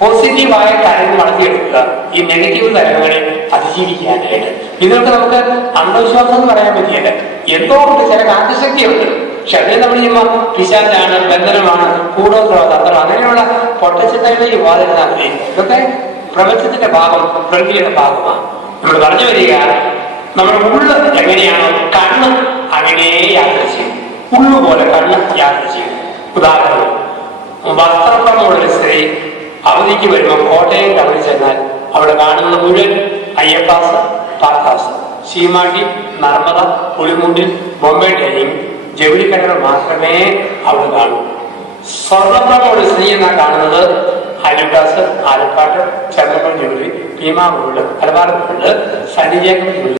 പോസിറ്റീവായ തരംഗം വളർത്തിയെടുക്കുക ഈ നെഗറ്റീവ് തരംഗങ്ങളെ അതിജീവിക്കാനായിട്ട്. ഇതൊക്കെ നമുക്ക് അന്ധവിശ്വാസം എന്ന് പറയാൻ പറ്റിയല്ല. എന്തോ ഉണ്ട്, ചില കാന്തശക്തിയുണ്ട്. പക്ഷെ അതിനെ നമ്മൾ ചെയ്യുമ്പോൾ പിശാചാണ്, ബന്ധനമാണ്, കൂടോത്രവാദം, അങ്ങനെയുള്ള പൊട്ടച്ചിന്തകളിലേക്ക് പോകാതിരുന്നാൽ മതി. ഇതൊക്കെ പ്രപഞ്ചത്തിന്റെ ഭാഗം, പ്രകൃതിയുടെ ഭാഗമാണ്. നമ്മൾ പറഞ്ഞു വരിക, നമ്മുടെ ഉള്ള് എങ്ങനെയാണോ കണ്ണ് അങ്ങനെ യാത്ര ചെയ്യും. ഉള്ളുപോലെ കണ്ണ് യാത്ര ചെയ്യും. ഉദാഹരണം, വസ്ത്രപ്രമുള്ളൊരു സ്ത്രീ അവധിക്ക് വരുമ്പോൾ കോട്ടയം ടൗണിൽ ചെന്നാൽ അവിടെ കാണുന്ന മുഴുവൻ അയ്യപ്പാസ്, പാർക്കാസ്, ശീമാട്ടി, നർമ്മദ, പുളിമുണ്ടിൽ, ബോംബെ ഡൈനിങ്, ജൗളിക്കടകൾ മാത്രമേ അവിടെ കാണൂ. സ്വർണ്ണപ്രമുള്ള സ്ത്രീ എന്നാ കാണുന്നത് അലുക്കാസ്, ആലപ്പാട്ട്, ചെറുപ്പം ജൗളി, ഭീമാ ഗോൾഡ്, മലബാർ ഗോൾഡ്, സന്നിജേക്കൻ ജൗളി.